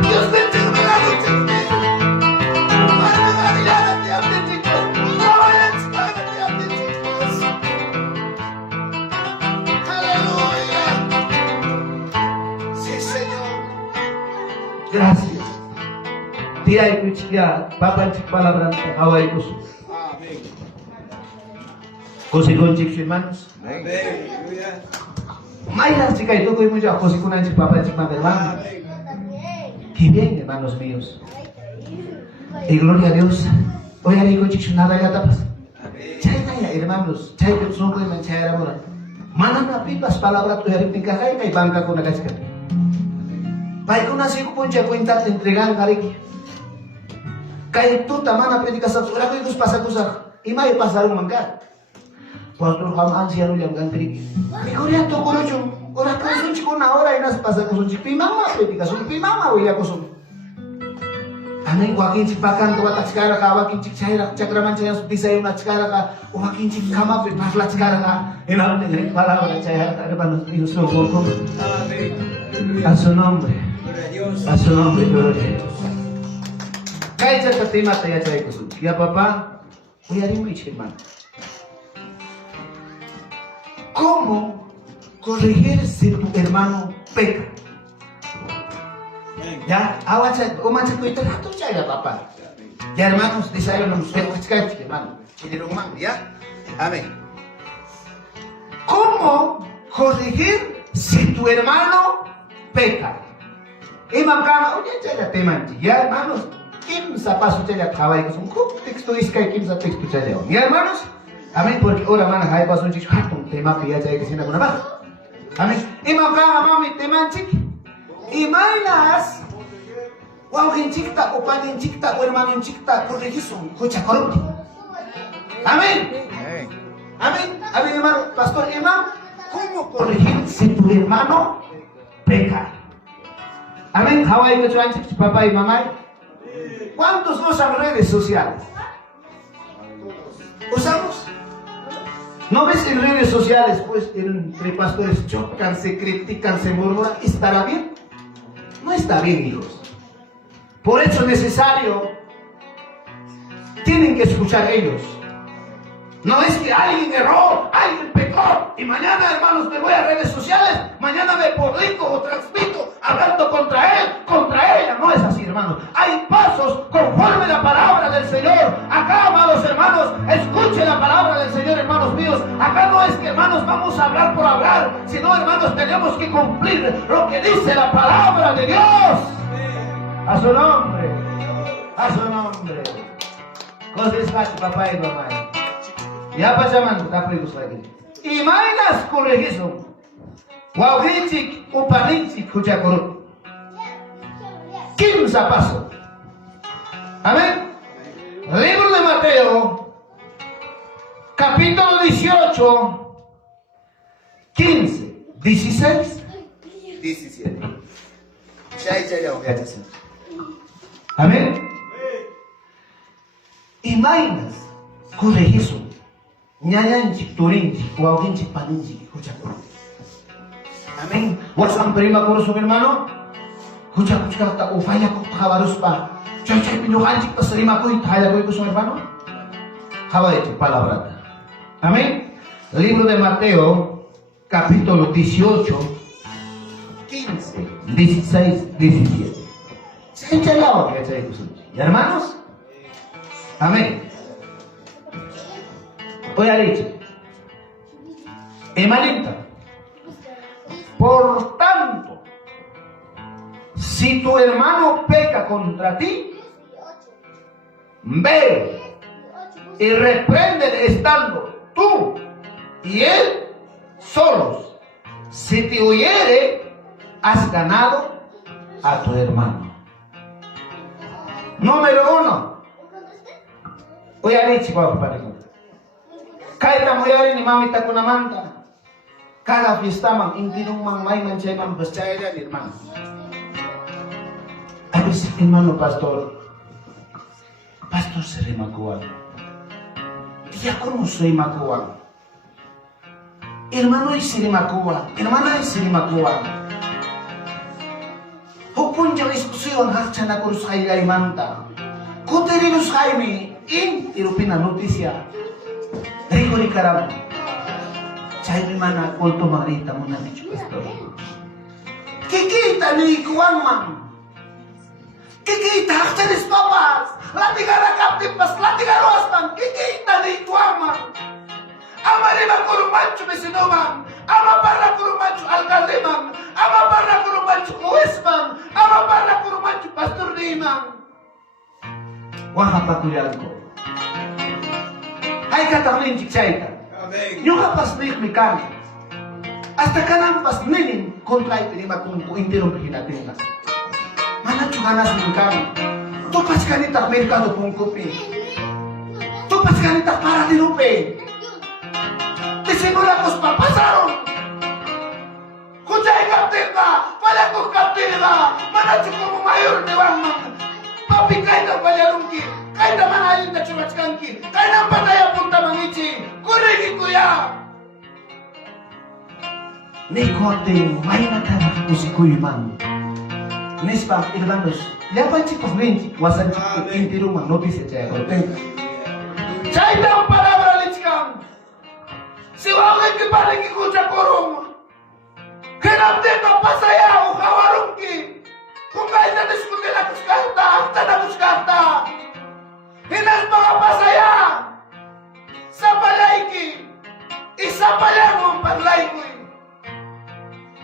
Dios bendiga la noche conmigo. Para la mirada de ante chicos, no vayan a estar de ante chicos. Aleluya. Sí, Señor. Gracias. Tía y cuchilla, papá y palabra, agua y coso. Amén. Cosi con chicos hermanos. Amén. Aleluya. Mayra chica y todo y mucho cosi con anchi papá y mamá hermano. Amén. Qué bien, hermanos míos. Y gloria a Dios. Hoy haré con chicos nada ya tapas. Amén. Chaya, hermanos, chaya que son que me chaya ahora. Mana na pipas palabra tu hari tingkahai kai bangka ko nagaskan. Baik ko nasi ko punca kuinta entregan kari. Kai tu tamana predicação ora ko ikus pasa kusar. Imai pasar mangka. Pastor ham ansia lu yang gantri. Ikoria to korocho. Ora ko sun chiko na ora inas pasa ko sun chipi mama predicação pi mama uya ko sun. Anay wakin cipakan to atak sekarang ka wakin cik caira cakraman caya bisa yung sekarang ka wakin cik kama pe pasla sekarang ka enal de palabra caya ada panos Dios lo poco Amén. a su nombre Gloria a Dios. a su nombre gloria a Dios. Kaya sa tema tayo caya ko sun. Ya papá, voy a decir hermano. ¿Cómo corregir si tu hermano peca? Ya, awat saya, oman saya kuitan hatu saya papá. Ya hermanos, di saya no usted chica hermano. Chile rumah, ya. Amén. ¿Cómo corregir si tu hermano peca? Imam kama, oye, saya teman, ya hermanos. Kim sa paso saya kawai ko sum ko texto iskay kim sa texto saya. Ya hermanos, amén porque ora mana hay paso chico hatun tema que ya saya que sina kuna ba. Amén. Imam kama mami teman chik. Imainas Wangin cipta, upanin cipta, hermanin cipta, corregisum, cocha corrupti. Amén. Amén. Amén, hermano, pastor imam, ¿cómo corregir si tu hermano peca? Amén. Hawaii que chuan chips, papá y mamá. ¿Cuántos usan redes sociales? ¿Usamos? ¿No ves en redes sociales, pues, entre pastores chocan, se critican, se murmuran? ¿Estará bien? No está bien, hijos. Por eso es necesario, tienen que escuchar ellos. No es que alguien erró, alguien pecó. y mañana, hermanos, me voy a redes sociales, mañana me publico o transmito hablando contra él, contra ella. No es así, hermanos. Hay pasos conforme la palabra del Señor. Acá, amados hermanos, escuche la palabra del Señor, hermanos míos. Acá no es que, hermanos, vamos a hablar por hablar, sino, hermanos, tenemos que cumplir lo que dice la palabra de Dios. A su nombre, a su nombre. Cosas fáciles, papá y mamá. Ya pasaman, está pregus lagi. Imainas corregizo. Wauhinchik, upaninchik, huchakorut. Quinza paso. Amén. Libro de Mateo, capítulo 18, 15, 16, 17. Ya, gracias. amén. Imainas corregizo. Nyanyanchik, turinchik, wauhinchik, paninchik, huchakorut. Amén. Wasang prima kurso, hermano. Huchak ta ufaya ko kabarus pa. Chay pinuhanchik pa sarima ko itaya ko su hermano. Hawai palabra. Amén. Libro de Mateo, capítulo 18, 15, 16, 17. ¿Se enchalawa que chay hermanos? Amén. Voy a decir. Hermanita. Por tanto, si tu hermano peca contra ti, ve y repréndele estando tú y él solos. Si te oyere, has ganado a tu hermano. Número 1. Voy a decir, para Kaita moyari ni mamita ko naman ka. Kada fiesta mang intinong mang may manchay mang basaya ni hermano. Abis hermano pastor. Pastor se remakuan. Dia ko no se remakuan. Hermano es remakuan. Hermana es remakuan. Hukun jang diskusiyon hakcha na kurus kay manta. Kuterinos Jaime in irupina notisya. Rico di karam. Chay mana kulto marita mo na ni pastor. Kikita ni kuwan man. Kikita hakchanis papas. Lati gara kapti pas lati gara wasman. Kikita ni kuwan man. Ama lima kurumancho besinuman. Ama para kurumancho alcaldeman. Ama para kurumancho kuwisman. Ama para kurumancho pastor diman. Wahapakuyal ko. Ay katangin chikchaita. Yung kapas na ikmikan. Hasta ka nang pas ninin kontra itinima kung intirong pahinatin ka. Manat yung hanas ng kami. Tupas ka nita merkado pong kupi. Tupas ka nita para tinupi. Disimula kos papasaron. Kuchay kaptin ka. Pala kong kaptin ka. Manat yung mayor ni Wangman. Papi kay na palyarungki. Kay na manayin na churachkanki. Kay na pataya punta mangichi. Kurigi kuya. Ni kote may natama ko si Kuyman. Nespa, hermanos, yapan chicos linchi, wasan chicos intiruma, noticia chaya kote. Chay na ang palabra lichkang. Si wawag ki paling ikucha korong. Kenapte ka pasaya o kawarungki. Kung kaya na diskuti na kuskata, akta na kuskata. Hinas mga pasaya. Sa palayki. Isa pala mong parlaykoy.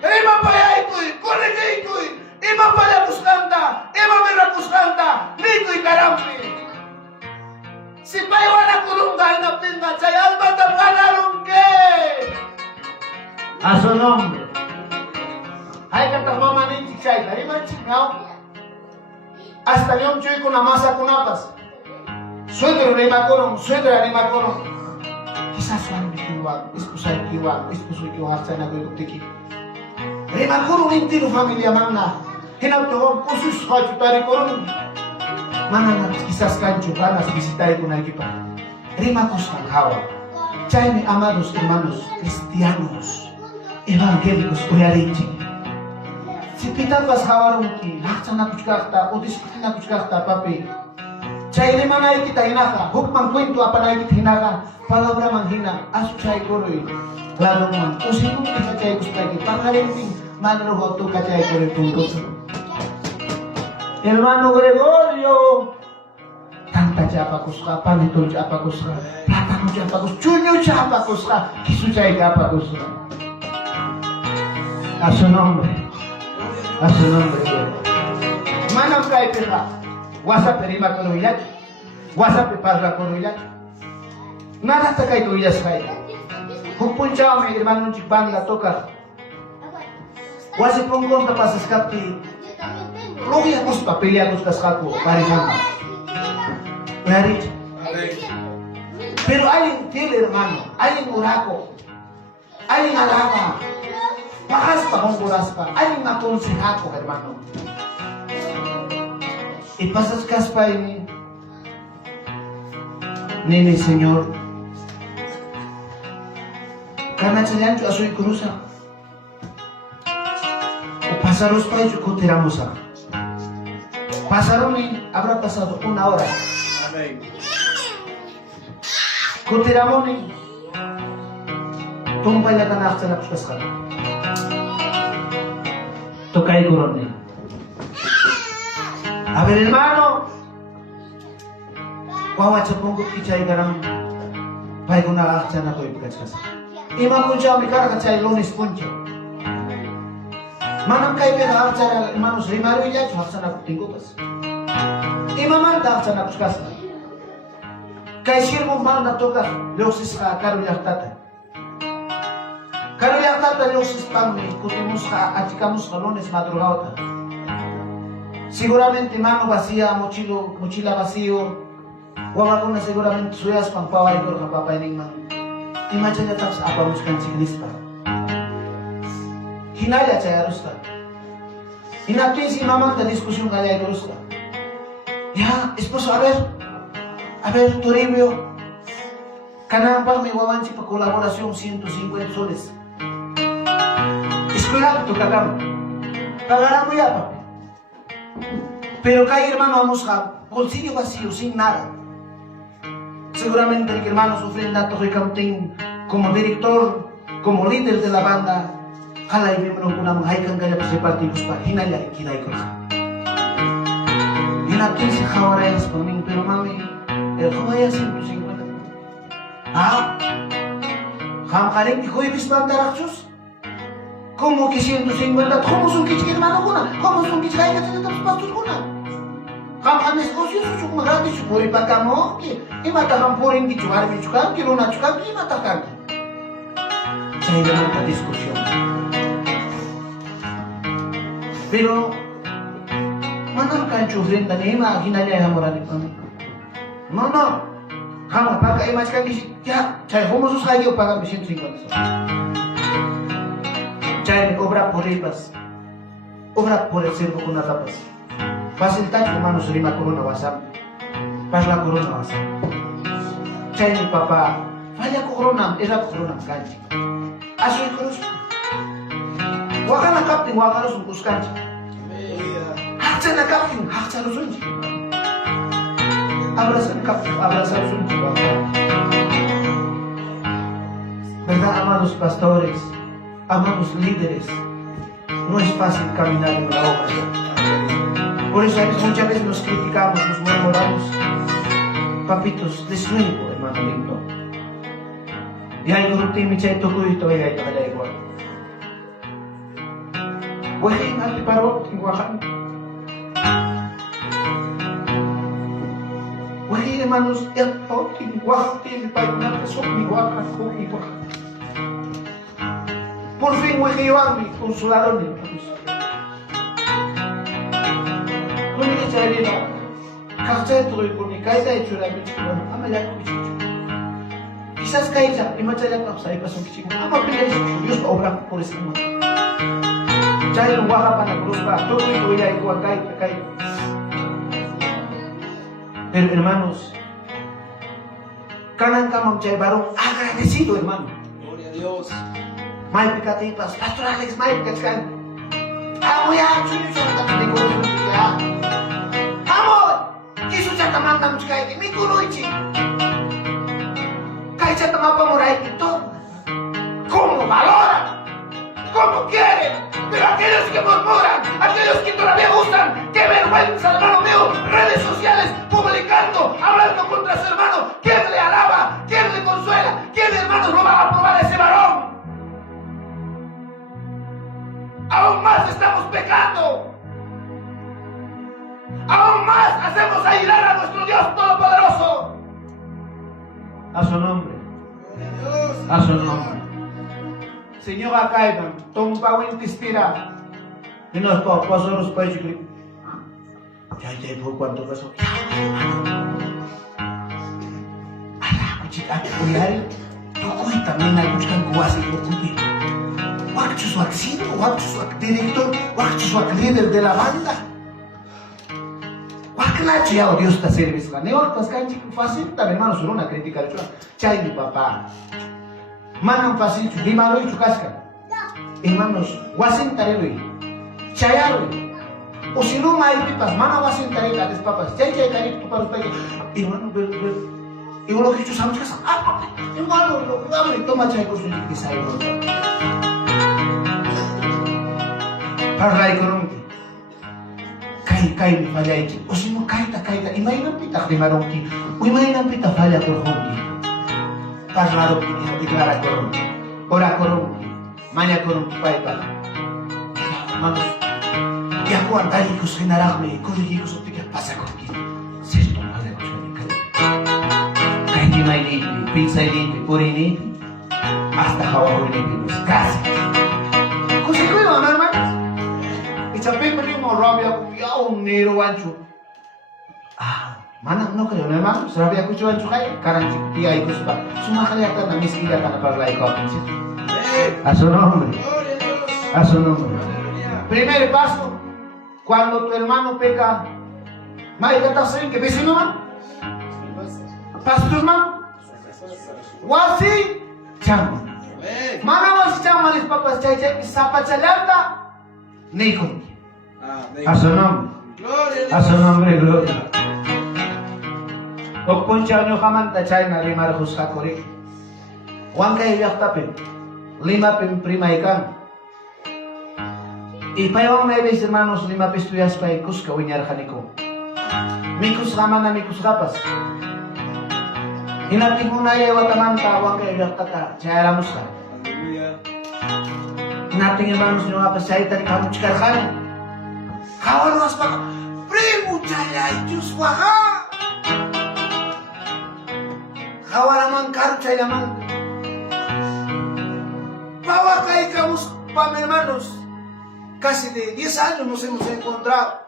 Ima payay ko'y, kurigay ko'y. Ima pala kuskanta, ima mira kuskanta. Niko'y karampi. Si paywa na kulunggal na pinga, sayal batang kanarungke. A su nombre. Ay katang mamanin chichay, tariman chikaw. Hasta yung chuy ko na masa kunapas. Suegro ni makorong, suegra ni makorong. Quizás suami kiwag, iskusay kiwag, iskusoy kiwag sa nagoy tiki. Ni makorong intiro familia mangna. Hinagtuhong kusus hachu tari korong. Mana na quizás kancho ganas bisitay ko na ekipa. Rimakos ang hawa. Chay mi amados hermanos cristianos, evangélicos, oyarichi. Si pitapas hawarungki, haksa na kuchkakta, o diskuti na kuchkakta, papi. Chay lima na ikita hinaka, hukmang kwento apa na ikita hinaka, palabra manghina, asu chay koroy. Lalo mo, kung sino kachay ko sa kaya, pakaliming manroho to kachay ko rin tungkol sa Hermano Gregorio, tanta siapa kuska, panitol siapa kuska, platano siapa kuska, chunyo siapa kuska, kisu siapa kuska. A su nombre, a su nombre. Manam kay pera, wasa perima koruyak, wasa peparla koruyak. Nada ta kay tuyas kay. Hukpun chao mi hermano chipang la toca. Wasi ponggon ta pasas kapti. Logi akus papilya akus kaskaku parinama. Nari. Pero alguien tiene hermano, alguien uraco, alguien alaba, bajas pa honguraspa, alguien aconsejaco hermano. Y pasas caspa en nene señor. Karena chayancho asoy cruza. O pasaros pa y coteramos a. Pasaron y habrá pasado 1 hora. Amén. Coteramos y tumpay na tanak sa napsaskan. Tokay corone. A ver hermano. Wawa chapongo kichay garang pay ko nakakcha na ko ipagkas. Ima puncha mi kara kachay lonis puncha. Manam kay pera archa hermanos rimaru ya chhaksa na tingukas. Ima man dakcha na kuskas. Kay sirmo man na toka losis ka karu yaktata. Karu yaktata losis pammi kutimus ka atikamus ka lones madrugada. Seguramente mano vacía, mochila vacío. Wala seguramente suyas pangpaway ko kapapay ning man. Imagine taps apa muskan siglista. Hinaya chay arusta. Inakin si mamang ta diskusyon kaya arusta. Ya, esposo, a ver, Toribio. Kanang pang may wawansi pa kolaborasyon 150 soles. Eskwela to kagam. Kagaran mo ya, papi. Pero kay hermano vamos a bolsillo vacío, sin nada. Seguramente el hermano sufriendo datos de cantín como director, como líder de la banda. Kalay miembro ko na mahaykan kaya pa sa partidos pa hinalay kilay ko na. Hinatin si Kawarayas paming pero mami, el Kawarayas 150. Ah? Kamkaling iko'y bisbantaraksos? ¿Cómo que 150? ¿Cómo son que hermano ko na? ¿Cómo son que kaya ka sa pastos ko na? Kam negosyo susuk magati supuri pa kamo ki imataham puring di chukar mi chukar ki luna chukar ki imataham. Saya jangan ke diskusi. Pero mana kan chufrin dan ima hinanya yang morani kami. No. Kamu pakai imaj kan di ya, saya homo sus lagi pakai mesin 50. Saya obra por ibas. Obra por el servo con tapas. Facilitar hermanos lima corona WhatsApp. Pas la corona WhatsApp. Chay mi papá. Falla corona, era corona kanji. Asoy cruz. Wakana kapting wakana sungkus kanji. Haksa na kapting, haksa rusunji. Abrasan kapting, abrasan rusunji. Verdad, amados pastores, amados líderes, no es fácil caminar en la obra. Por eso muchas veces nos criticamos, nos murmuramos. Papitos, les ruego, hermano lindo. Y hay un último chay toco y todavía hay que igual. Wahin al parot y wahan. Wahin hermanos, el pot y wahan y painar que son mi wahan con mi wahan. Por fin wahin mi consolador de Kuni cari no, kakcay tuloy kuni kahit ay chura bichiko, amalak ko bichiko. Isas kahit sa imatsalak ako sa ipasong bichiko, pinag Diyos obra ko rin mo. Dahil waka pa na krus pa, tuloy ko ay kuwag kahit. Pero hermanos, kanang kamang chay barong agradecido hermano. Gloria a Dios. May pikatitas, Pastor Alex, may pikatitas. Amo yan, suyo sa tapos ko ya. Kisu sa tamang chikay mi kuloy chi. Kay sa tama pamuray ito. Ko cómo valoran, cómo quieren. Pero aquellos que murmuran, aquellos que todavía usan, qué vergüenza, hermano mío, redes sociales, publicando, hablando contra su hermano. ¿Quién le alaba? ¿Quién le consuela? ¿Quién, hermanos, lo va a aprobar a ese varón? Aún más estamos pecando. Aún más hacemos airar a nuestro Dios Todopoderoso. A su nombre. A su nombre. Señor Akaiban, Tompa Wintistira. Y nos pasó los países. Ya, ¿por cuánto pasó? Chica, cuidar, tú también hay muchas cosas que ocurren. Waktu su accidente, waktu su director, waktu su líder de la banda. Waktu ya Dios está servicio. Ne waktu pas kan chico fácil, también hermano solo una crítica de chay mi papá. Manan fácil, lima lo y chucasca. Hermanos, wasin tarelo. Chayaro. O si no mai pipas, mana wasin tarelo a los papas. Chay cari tu para usted. Hermano, y uno que chusamos casa. Hermano, lo abre toma chay con su que sai no. Parlay con kai falla iki. O si no kaita. Imagina pita de maronki. O imagina pita falla por honki. Parlaro que declara con. Ora con. Maña con paipa. Hermanos, que aguantar y cocinarme, corregir cosas que pasa con aquí. Se esto no le va a Kaiti mai pizza ni purini. Hasta Hawái ni casi. Cosa cuido, hermanos. Tapi primo rabia ya un nero ancho. Mana no creo, no hermano. Rabia kucho ancho kaya. Karang dia ikut sebab. Semua kali akan namis kita akan parlay kau pinci. A su nombre. Gloria a Dios. A su nombre. Aleluya. Primer paso, cuando tu hermano peca, mai kata sering ke vecino man? Pastor man? Wasi chama. Amén. Mana wasi chama lis papas chay sapa chalanda. Nikon. Amén. A su nombre. Gloria A a su Dios. nombre, gloria. O puncha nyo kamanta chay na limar huska kori. Wan kay yaktapen. Lima prima ikan. Y payawang na ibig hermanos lima pistuyas pa ikus ka winyar kaniko. Mikus raman na mikus rapas. Hinating mo na iyawa tamanta wang kay yaktata. Chayara muska. Aleluya. Nating hermanos nyo nga pasay tari kamu chikarkan. Kawan was pa. Primo chaya ikus waka. Kawan naman karu chaya naman. Bawa kay kamus pa hermanos. Casi de 10 años nos hemos encontrado.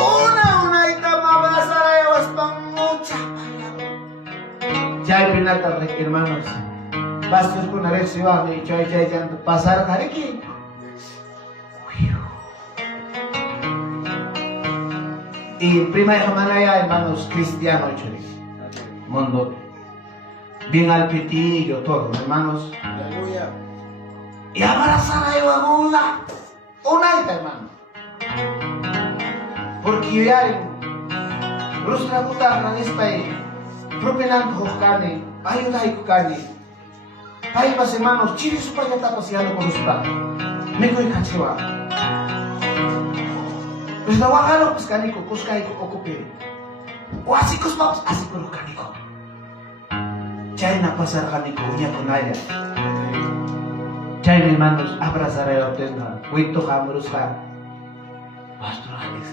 Una itamabasara yawas pang mucha palabra. Chay pinata hermanos. Pastor ko na rin siwa, may chay dyan pasar kariki. Y prima de Jamanaya, hermanos, cristiano churi. Mundo. Bien al pitillo, todo, hermanos. Aleluya. Y abrazar a Eva una hermano. Porque ya en Rusla Puta Nanispai, propenando Hokane, ayuda y Kukane. Paipas hermanos, chiri supaya tapasiano por uspa. Me koy kachewa. Pues la wagaro piscaniko, kuskaiko ocupe. O así cosmos, así con caniko. Chayna pasar caniko, uña con aire. Chay hermanos, abrazaré la tenda. Huito jambrus ha. Pastor Alex,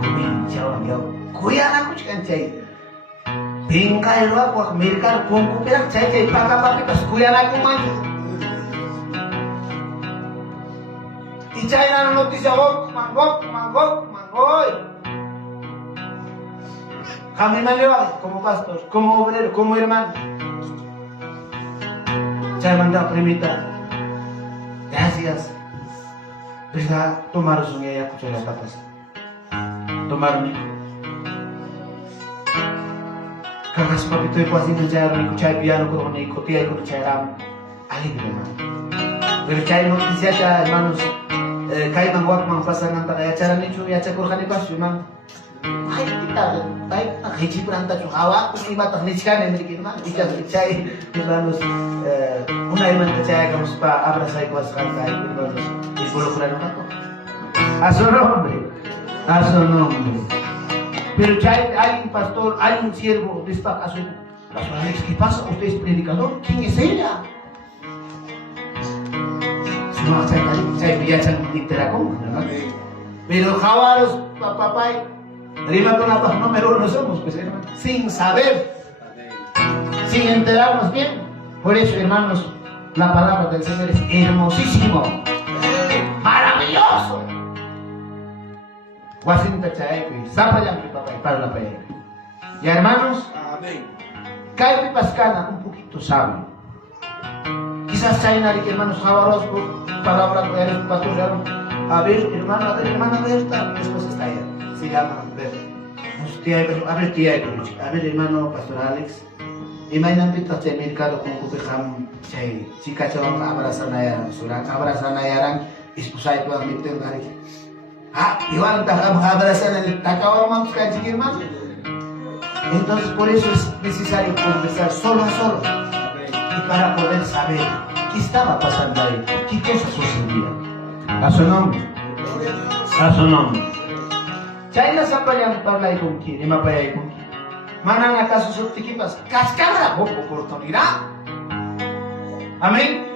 kumin chawan yau. Kuya na kuchkan chay. Bingkai lo aku mirkar pungku perak chay paka papi pas kuya na kuman. Y chay na noticia mangok. Kami malewa como pastor, como obrero, como hermano. Chay manda primita. Gracias. Bisa tomar su ya escuché las patas. Tomar mi. Kagas papito y pues ni chay ni chay piano con ni copia y con chay ram. Alegre hermano. Pero chay noticia ya hermanos. Kai mangwak mang pasangan ta kaya cara ni chu ya chay kurhan ni pas hermano. Ay, kita, baik, hiji perantau hawa, kung iba tak niskan yang mereka mana, kita percaya, hermanos, una hermana percaya kamu suka abrazar y cuascar caer, hermanos, y colocar en un a su nombre. Pero ya hay un pastor, hay un siervo, destaca a su pastor Alex, ¿qué pasa? ¿Usted es predicador? ¿Quién es ella? No, saya biasa interacom, ¿verdad? Pero jabaros, papá, rima con la número uno somos, pues hermano, sin saber, sin enterarnos bien. Por eso, hermanos, la palabra del Señor es hermosísimo, maravilloso. Guasinta chaepi, zapayampi papá, para la pelea. Y hermanos, Amén. cae pascana un poquito sabio. Quizás China, hermanos jabaros, palabra que eres pastor, a ver, hermano, a ver, después está ella. Se llama, a ver, hermano, pastor Alex. Imagínate que estás en el mercado con un pejam, chica, chavos, abrazan a Yaran, expulsar todas mis temas. Igual estamos abrazando el tacao, vamos a chiquir más. Entonces, por eso es necesario conversar solo a solo. Y para poder saber qué estaba pasando ahí, qué cosas sucedían. A su nombre. A su nombre. China sampayan para ahí con quién, y me para ahí con quién. Manan acaso sus tiquipas, cascara poco oportunidad. Amén.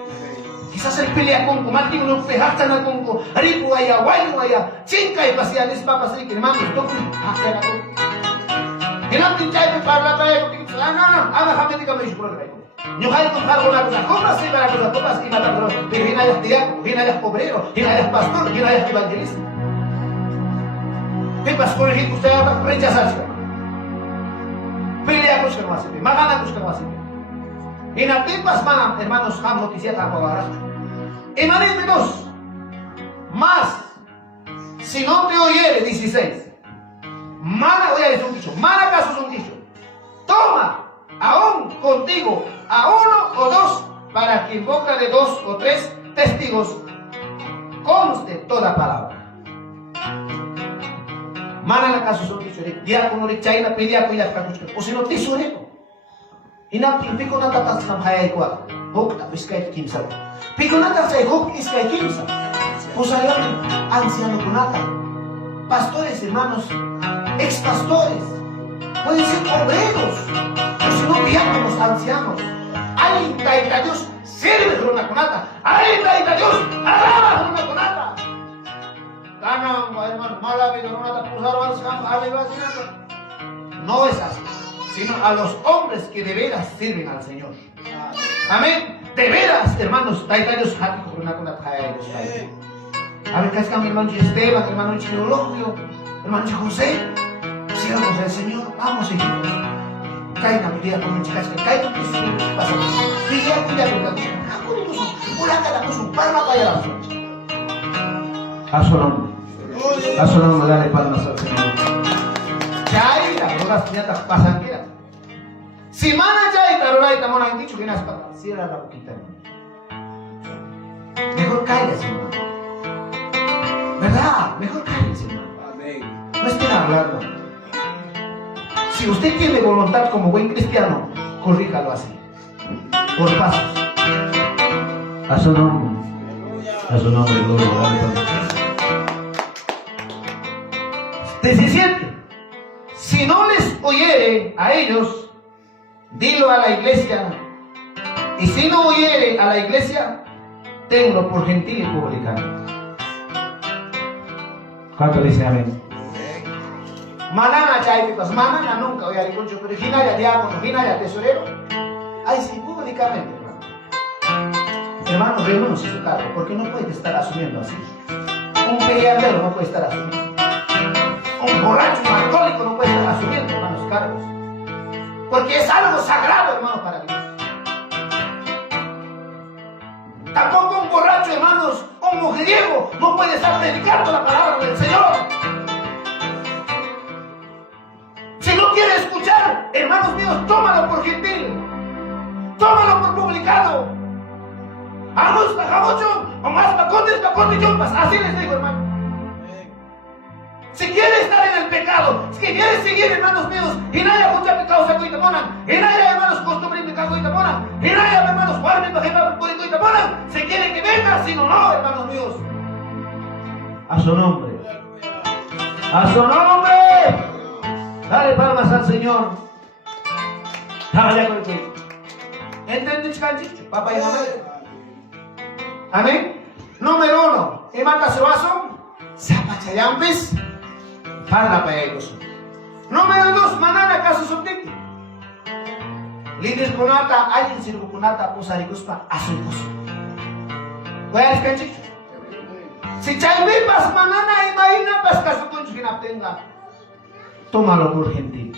Quizás el pelea con Martín no pejaste na con rico allá, guayo allá, chinca y paseales papas ahí que hermano, toco hasta la con. Y no te chay para la playa con no, ama jamética me dijo por el yo hay que comprar una cosa, compras y para cosas pocas y matar pero viene allá diácono, viene allá obrero, viene allá pastor, viene allá evangelista. ¿Qué pasa con el hijo? Usted va a rechazarse. Pelea con que no hace, magana con que no hace. En las tiempas, hermanos, ham noticia ahora. Emanuel 2. Más, si no te oyere, 16. Mana, voy a decir un dicho. Mana caso es un dicho. Toma aún contigo a uno o dos, para que en boca de 2 o 3 testigos conste toda palabra. Mana la caso es un dicho. Diácono de China, pediaco y afracucho. O si no, tesorero. Inapin piko na tatas ng hayay ko. Hok tapos kahit kimsa. Piko na tatas ay hok is kahit kimsa. Usayon, anciano kunata. Pastores, hermanos, ex-pastores. Pueden ser obreros. O si no, diáconos, ancianos. Alguien trae a Dios, sirve con una kunata. Alguien trae a Dios, alaba con una kunata. Ganang, hermano, malabi con una kunata. No es así. Sino a los hombres que de veras sirven al Señor. Amén. De veras, hermanos, taitarios háticos con una paya de Dios. A ver, ¿qué es que mi hermano Esteban, hermano Chinologio, hermano José? Sirvamos al Señor, vamos, hijitos. Caigan mi día con un chicas que caigan, que se me pasa. Día, cuidado, palma para allá. A su nombre. A su nombre, dale palmas al Señor. Chaira, todas las piñatas pasan que si mana chaita, roraita, mona han dicho que no es para cierra la boquita, hermano. Mejor cállese, hermano. ¿Verdad? Mejor cállese, hermano. Amén. No estén hablando. Si usted tiene voluntad como buen cristiano, corríjalo así. Por pasos. A su nombre. A su nombre, gloria. 17. Si no les oyere a ellos, dilo a la iglesia. Y si no oyere a la iglesia, tenlo por gentil y publicano. ¿Cuánto dice amén? Manana chaipitas, manana nunca, oye, al concho, pero ginaya diácono, ginaya tesorero. Ay, sí, públicamente, hermano. Hermano, reúnanos en su cargo, porque no puede estar asumiendo así. Un peleadero no puede estar asumiendo. Un borracho, un alcohólico no puede estar asumiendo, hermanos, cargos. Porque es algo sagrado, hermano, para Dios. Tampoco un borracho, hermanos, un mujeriego no puede estar predicando la palabra del Señor. Si no quiere escuchar, hermanos míos, tómalo por gentil. Tómalo por publicano. Vamos, bajamocho, o más pacotes, chompas. Así les digo, hermano. Si quiere estar en el pecado. Es que quiere seguir, hermanos míos, y no haya mucha pecado se cuita monan, y no haya, hermanos, costumbre de pecado cuita monan, y no haya, hermanos, guarden para que pueden cuita monan. Se quiere que venga, si no, no, hermanos míos. A su nombre. A su nombre. Dale palmas al Señor. Dale con el ¿entendés, canchicho? Papá y mamá. Amén. Número 1. Y mata su vaso. Zapachayampes. Para para ellos. Número 2. Manana caso subdicti. Líder conata. Alguien sirvo conata. Usaricuspa. Azuicus. ¿Cuál canchicho? Si chayvipas manana imagina pas caso concho que no tenga. Tómalo por gentil.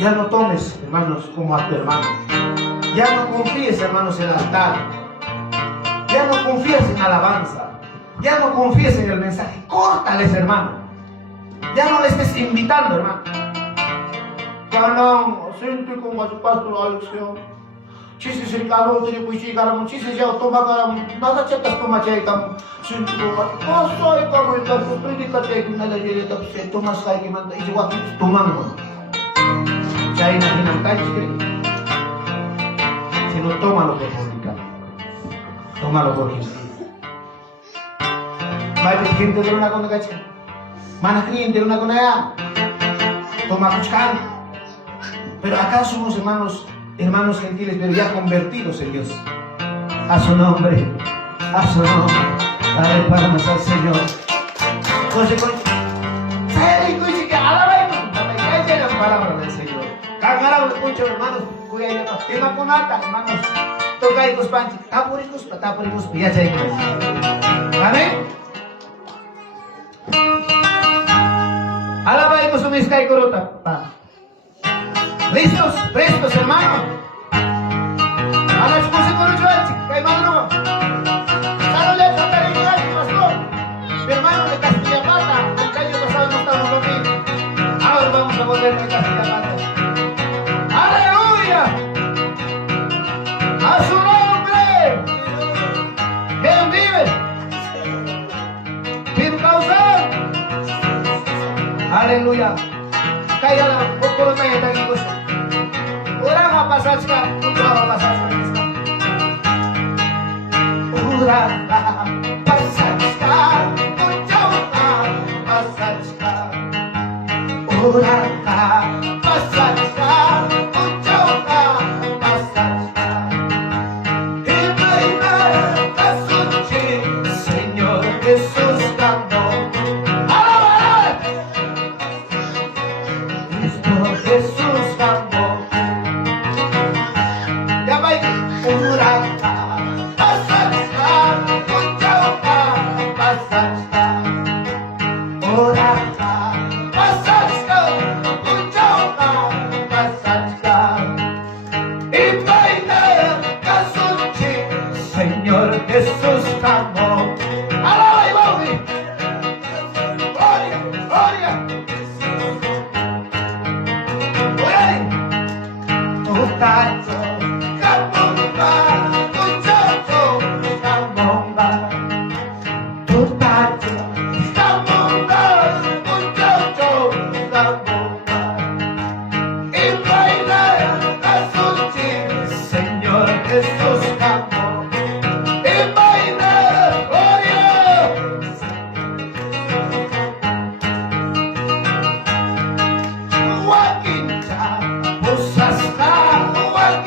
Ya no tomes, hermanos, como a tu hermano. Ya no confíes, hermanos, en el altar. Ya no confíes en alabanza. Ya no confíes en el mensaje. Córtales, hermano. Ya no le estés invitando, hermano. Cuando siento como a su pastor Alexio. Chisi se caro, tiene puichi caro, chisi ya toma caro, nada chetas toma checa. Siento como a soy como el caso, estoy de cate, una de las de se toma sai que manda y se va tomando. Chay na hinantai chile. Si no, tómalo por complicado. Tómalo por gentil. Vaya gente de una con caché. Mana cliente de una con allá. Toma cuchcan. Pero acá somos hermanos gentiles, pero ya convertidos en Dios. A su nombre. A su nombre. Dale palmas al Señor. Entonces, la palabra del Señor. Cagarados muchos hermanos, cuya llama tema con alta, hermanos. Toca y los panchos, tapuricos, ya se amén. Alaba y con su misca y corota. ¿Listos? ¿Prestos, hermanos? A la esposa con el chuachi, que madruga. Saludez, pastor. Mi hermano de Castilla Pata, el año pasado no estamos lo mismo. Ahora vamos a volver a Castilla Pata. ¡Aleluya! ¡A su nombre! ¿Quién vive? ¿Sin causar? ¡Aleluya! Cállala, poco no me está en gusto. Ora va a pasar, chica. Ora va a pasar, chica. Ora va a pasar, chica. Ora va a pasar, chica. Señor Jesús cantó. ¡Alabad! Cristo Jesús cantó. Ya va a pasar, ora pasar, Señor Jesús clamó. ¡Alaba y baudi! ¡Gloria! ¡Gloria! ¡Gloria! Totacho, capumba, muchacho, capumba. Totacho, capumba, muchacho, capumba. Y bailar a su Señor Jesús clamó. Walking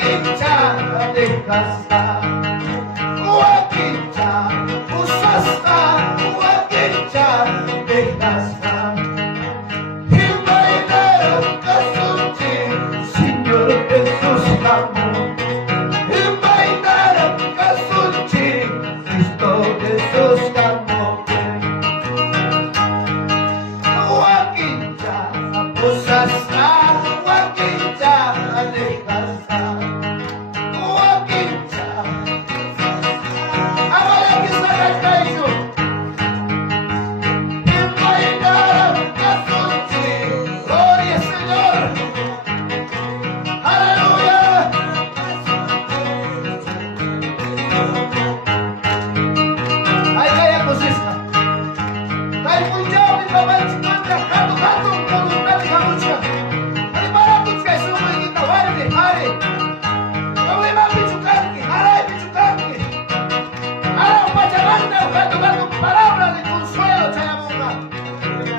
buscando más con palabras de consuelo, Chayamunga.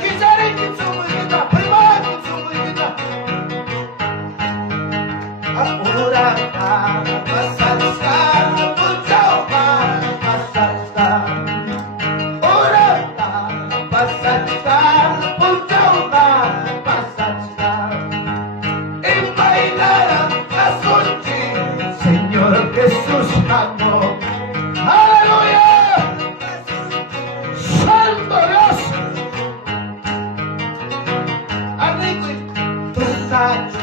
Quizá que su muñeca, primero con su muñeca. Ahora vas a estar mucho más a estar. Ahora vas a estar mucho más a estar. En bailar a su Señor Jesús amor. ¡Aleluya! ¡Santo Dios! Arriba tus años.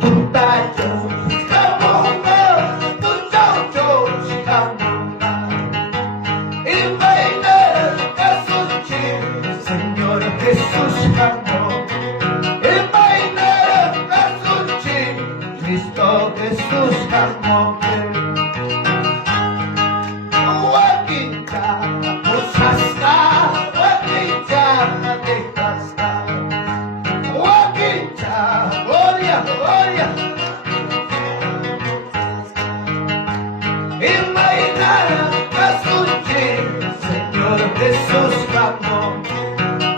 Tus años. Camonga, muchachos, camonga. Y bailar a su Señor Jesús amor. Y bailar a su Cristo Jesús amor. Guaquita, usasta, guaquita, dejasta. Guaquita, gloria, gloria. Y bailar a su Señor Jesús amor.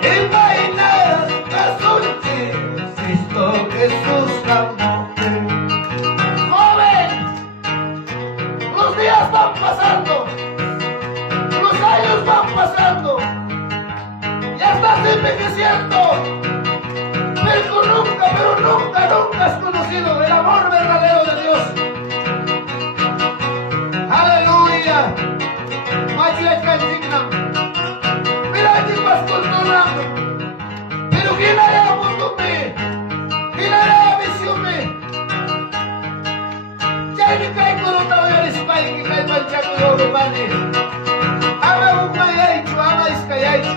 Y bailar a su Cristo Jesús amor. Joven, los días van pasando, los años van pasando, ya estás envejeciendo, pero nunca has conocido el amor verdadero de Dios. Aleluya. Magia cantigna. Mira que vas controlando. Pero ¿quién hará por mí? ¿Quién hará visión? Ya me cae con otra vez el espalda que cae para el chaco de oro, padre. Ama un mayacho, ama escayacho.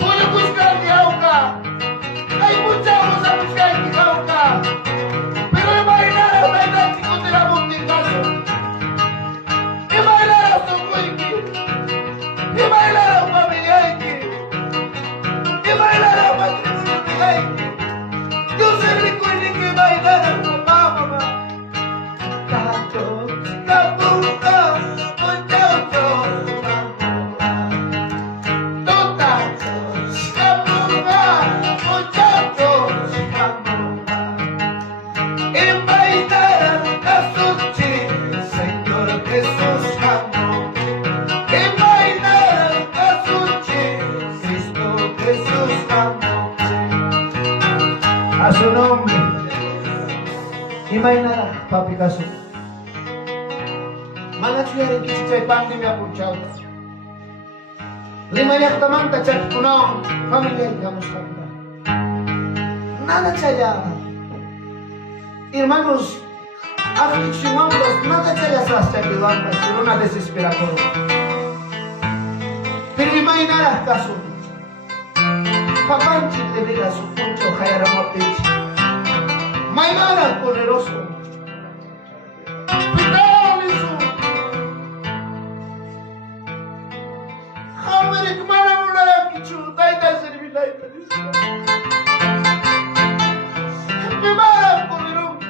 Voy a buscar que auca. Hay muchos a buscar que auca. Pero imaginar a la chico de la monticazo. Imaginar a su cuiqui. Imaginar a un familiaiki. Imaginar a un matrimonio. Yo sé rico y que imaginar a tu mamá. Tacho, caputa, muchacho, caputa. No tachos, caputa, muchachos, caputa. En bailar a su Señor Jesús amor. En bailar a su Cristo Jesús amor. A su nombre. Imagina, papi caso. Mana chuyari kichichay pandemia punchao. Lima yaktamanta chakkunao familia digamos kanta. Nada chaya. Hermanos, afliccionados, nada chaya sas chakilanta, sino una desesperación. Pero imagina caso. Papanchi le diga su puncho jayaramapechi. Maynara poderoso. Pitao nisu. Hamere kumara mula kichu taita servilai tanis. Mimara poderoki.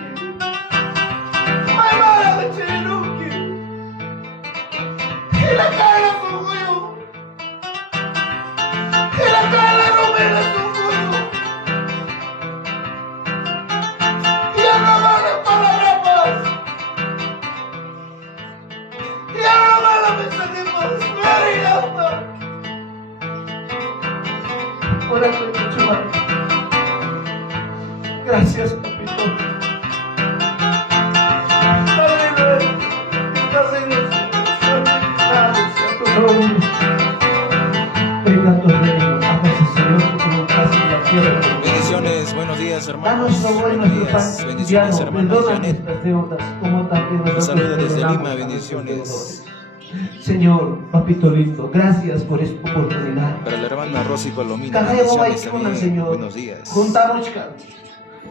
Maymara cheruki. Ila kala suguyo. Ila kala rumera suguyo. Gracias, papito. Bendiciones, buenos días hermanos. Danos hoy Buenos nuestro pan días, bendiciones diario, hermanos. perdona Janet, nuestras deudas, como también un nosotros saludo desde perdonamos Lima, a nuestros bendiciones. deudores. Señor, papito lindo, gracias por esta oportunidad. Para la hermana Rosy Palomino, Cajaya bendiciones Babaikuna, también. Señor. Buenos días. Juntamos,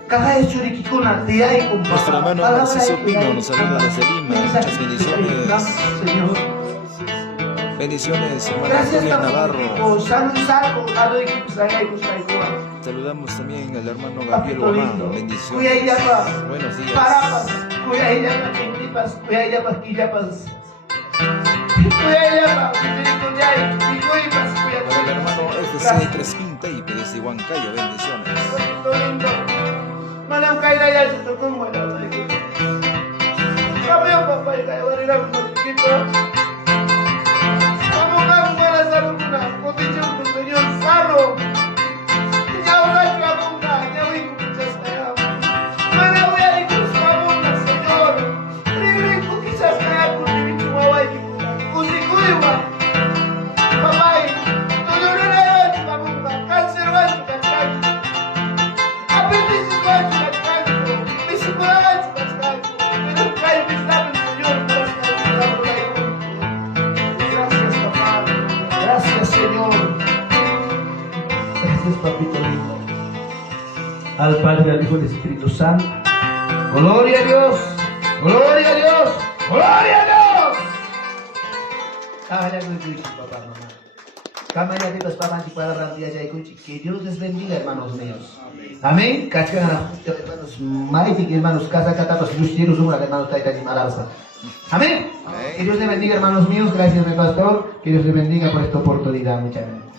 Cajaya Churiquicuna, te hay con Nuestro hermano Narciso Pino nos saluda desde Lima. Muchas bendiciones. Señor. Bendiciones, hermana Gracias, Antonia Navarro. Navarro. Salud, salud, salud, equipos, ahí, Saludamos también al hermano Gabriel Papito Guamán. lindo. Bendiciones. Cuya y llama. Buenos días. Parapas. Cuya y llama. Quintipas. Cuya y llama. Quillapas. Cuya y llama. Misericordia y cuipas. Cuya. Para el hermano FC 3 desde Huancayo. Bendiciones. Papito lindo. Malam caída ya se tocó un buen cambio, papá, y cae barriga un poquito. Vamos a buena salud, una condición con señor Sarro. Ya una cabunda, ya voy con muchas allá. Mana voy a ir con su cabunda, señor. Rico, quizás allá con mi chihuahua y Cusicuyua. Papá, no lloraré a tu cabunda, cáncer va a tu cachaco. Apéndice va a tu cachaco, físico va a tu cachaco. Pero cae mi Señor, para estar por ahí. Gracias, papá. Gracias, Señor. Gracias, papito lindo. Al Padre, al Hijo y al Espíritu Santo. Gloria a Dios. Gloria a Dios. Gloria a Dios. Papá, mamá. Cámara de los papás y para la ya que Dios les bendiga, hermanos míos. Amén. Cachana, hermanos, Maiti, hermanos, casa catatos, luchieros, hermanos, taita y malarza. Amén. Que Dios les bendiga, hermanos míos. Gracias, mi pastor. Que Dios les bendiga por esta oportunidad. Muchas gracias.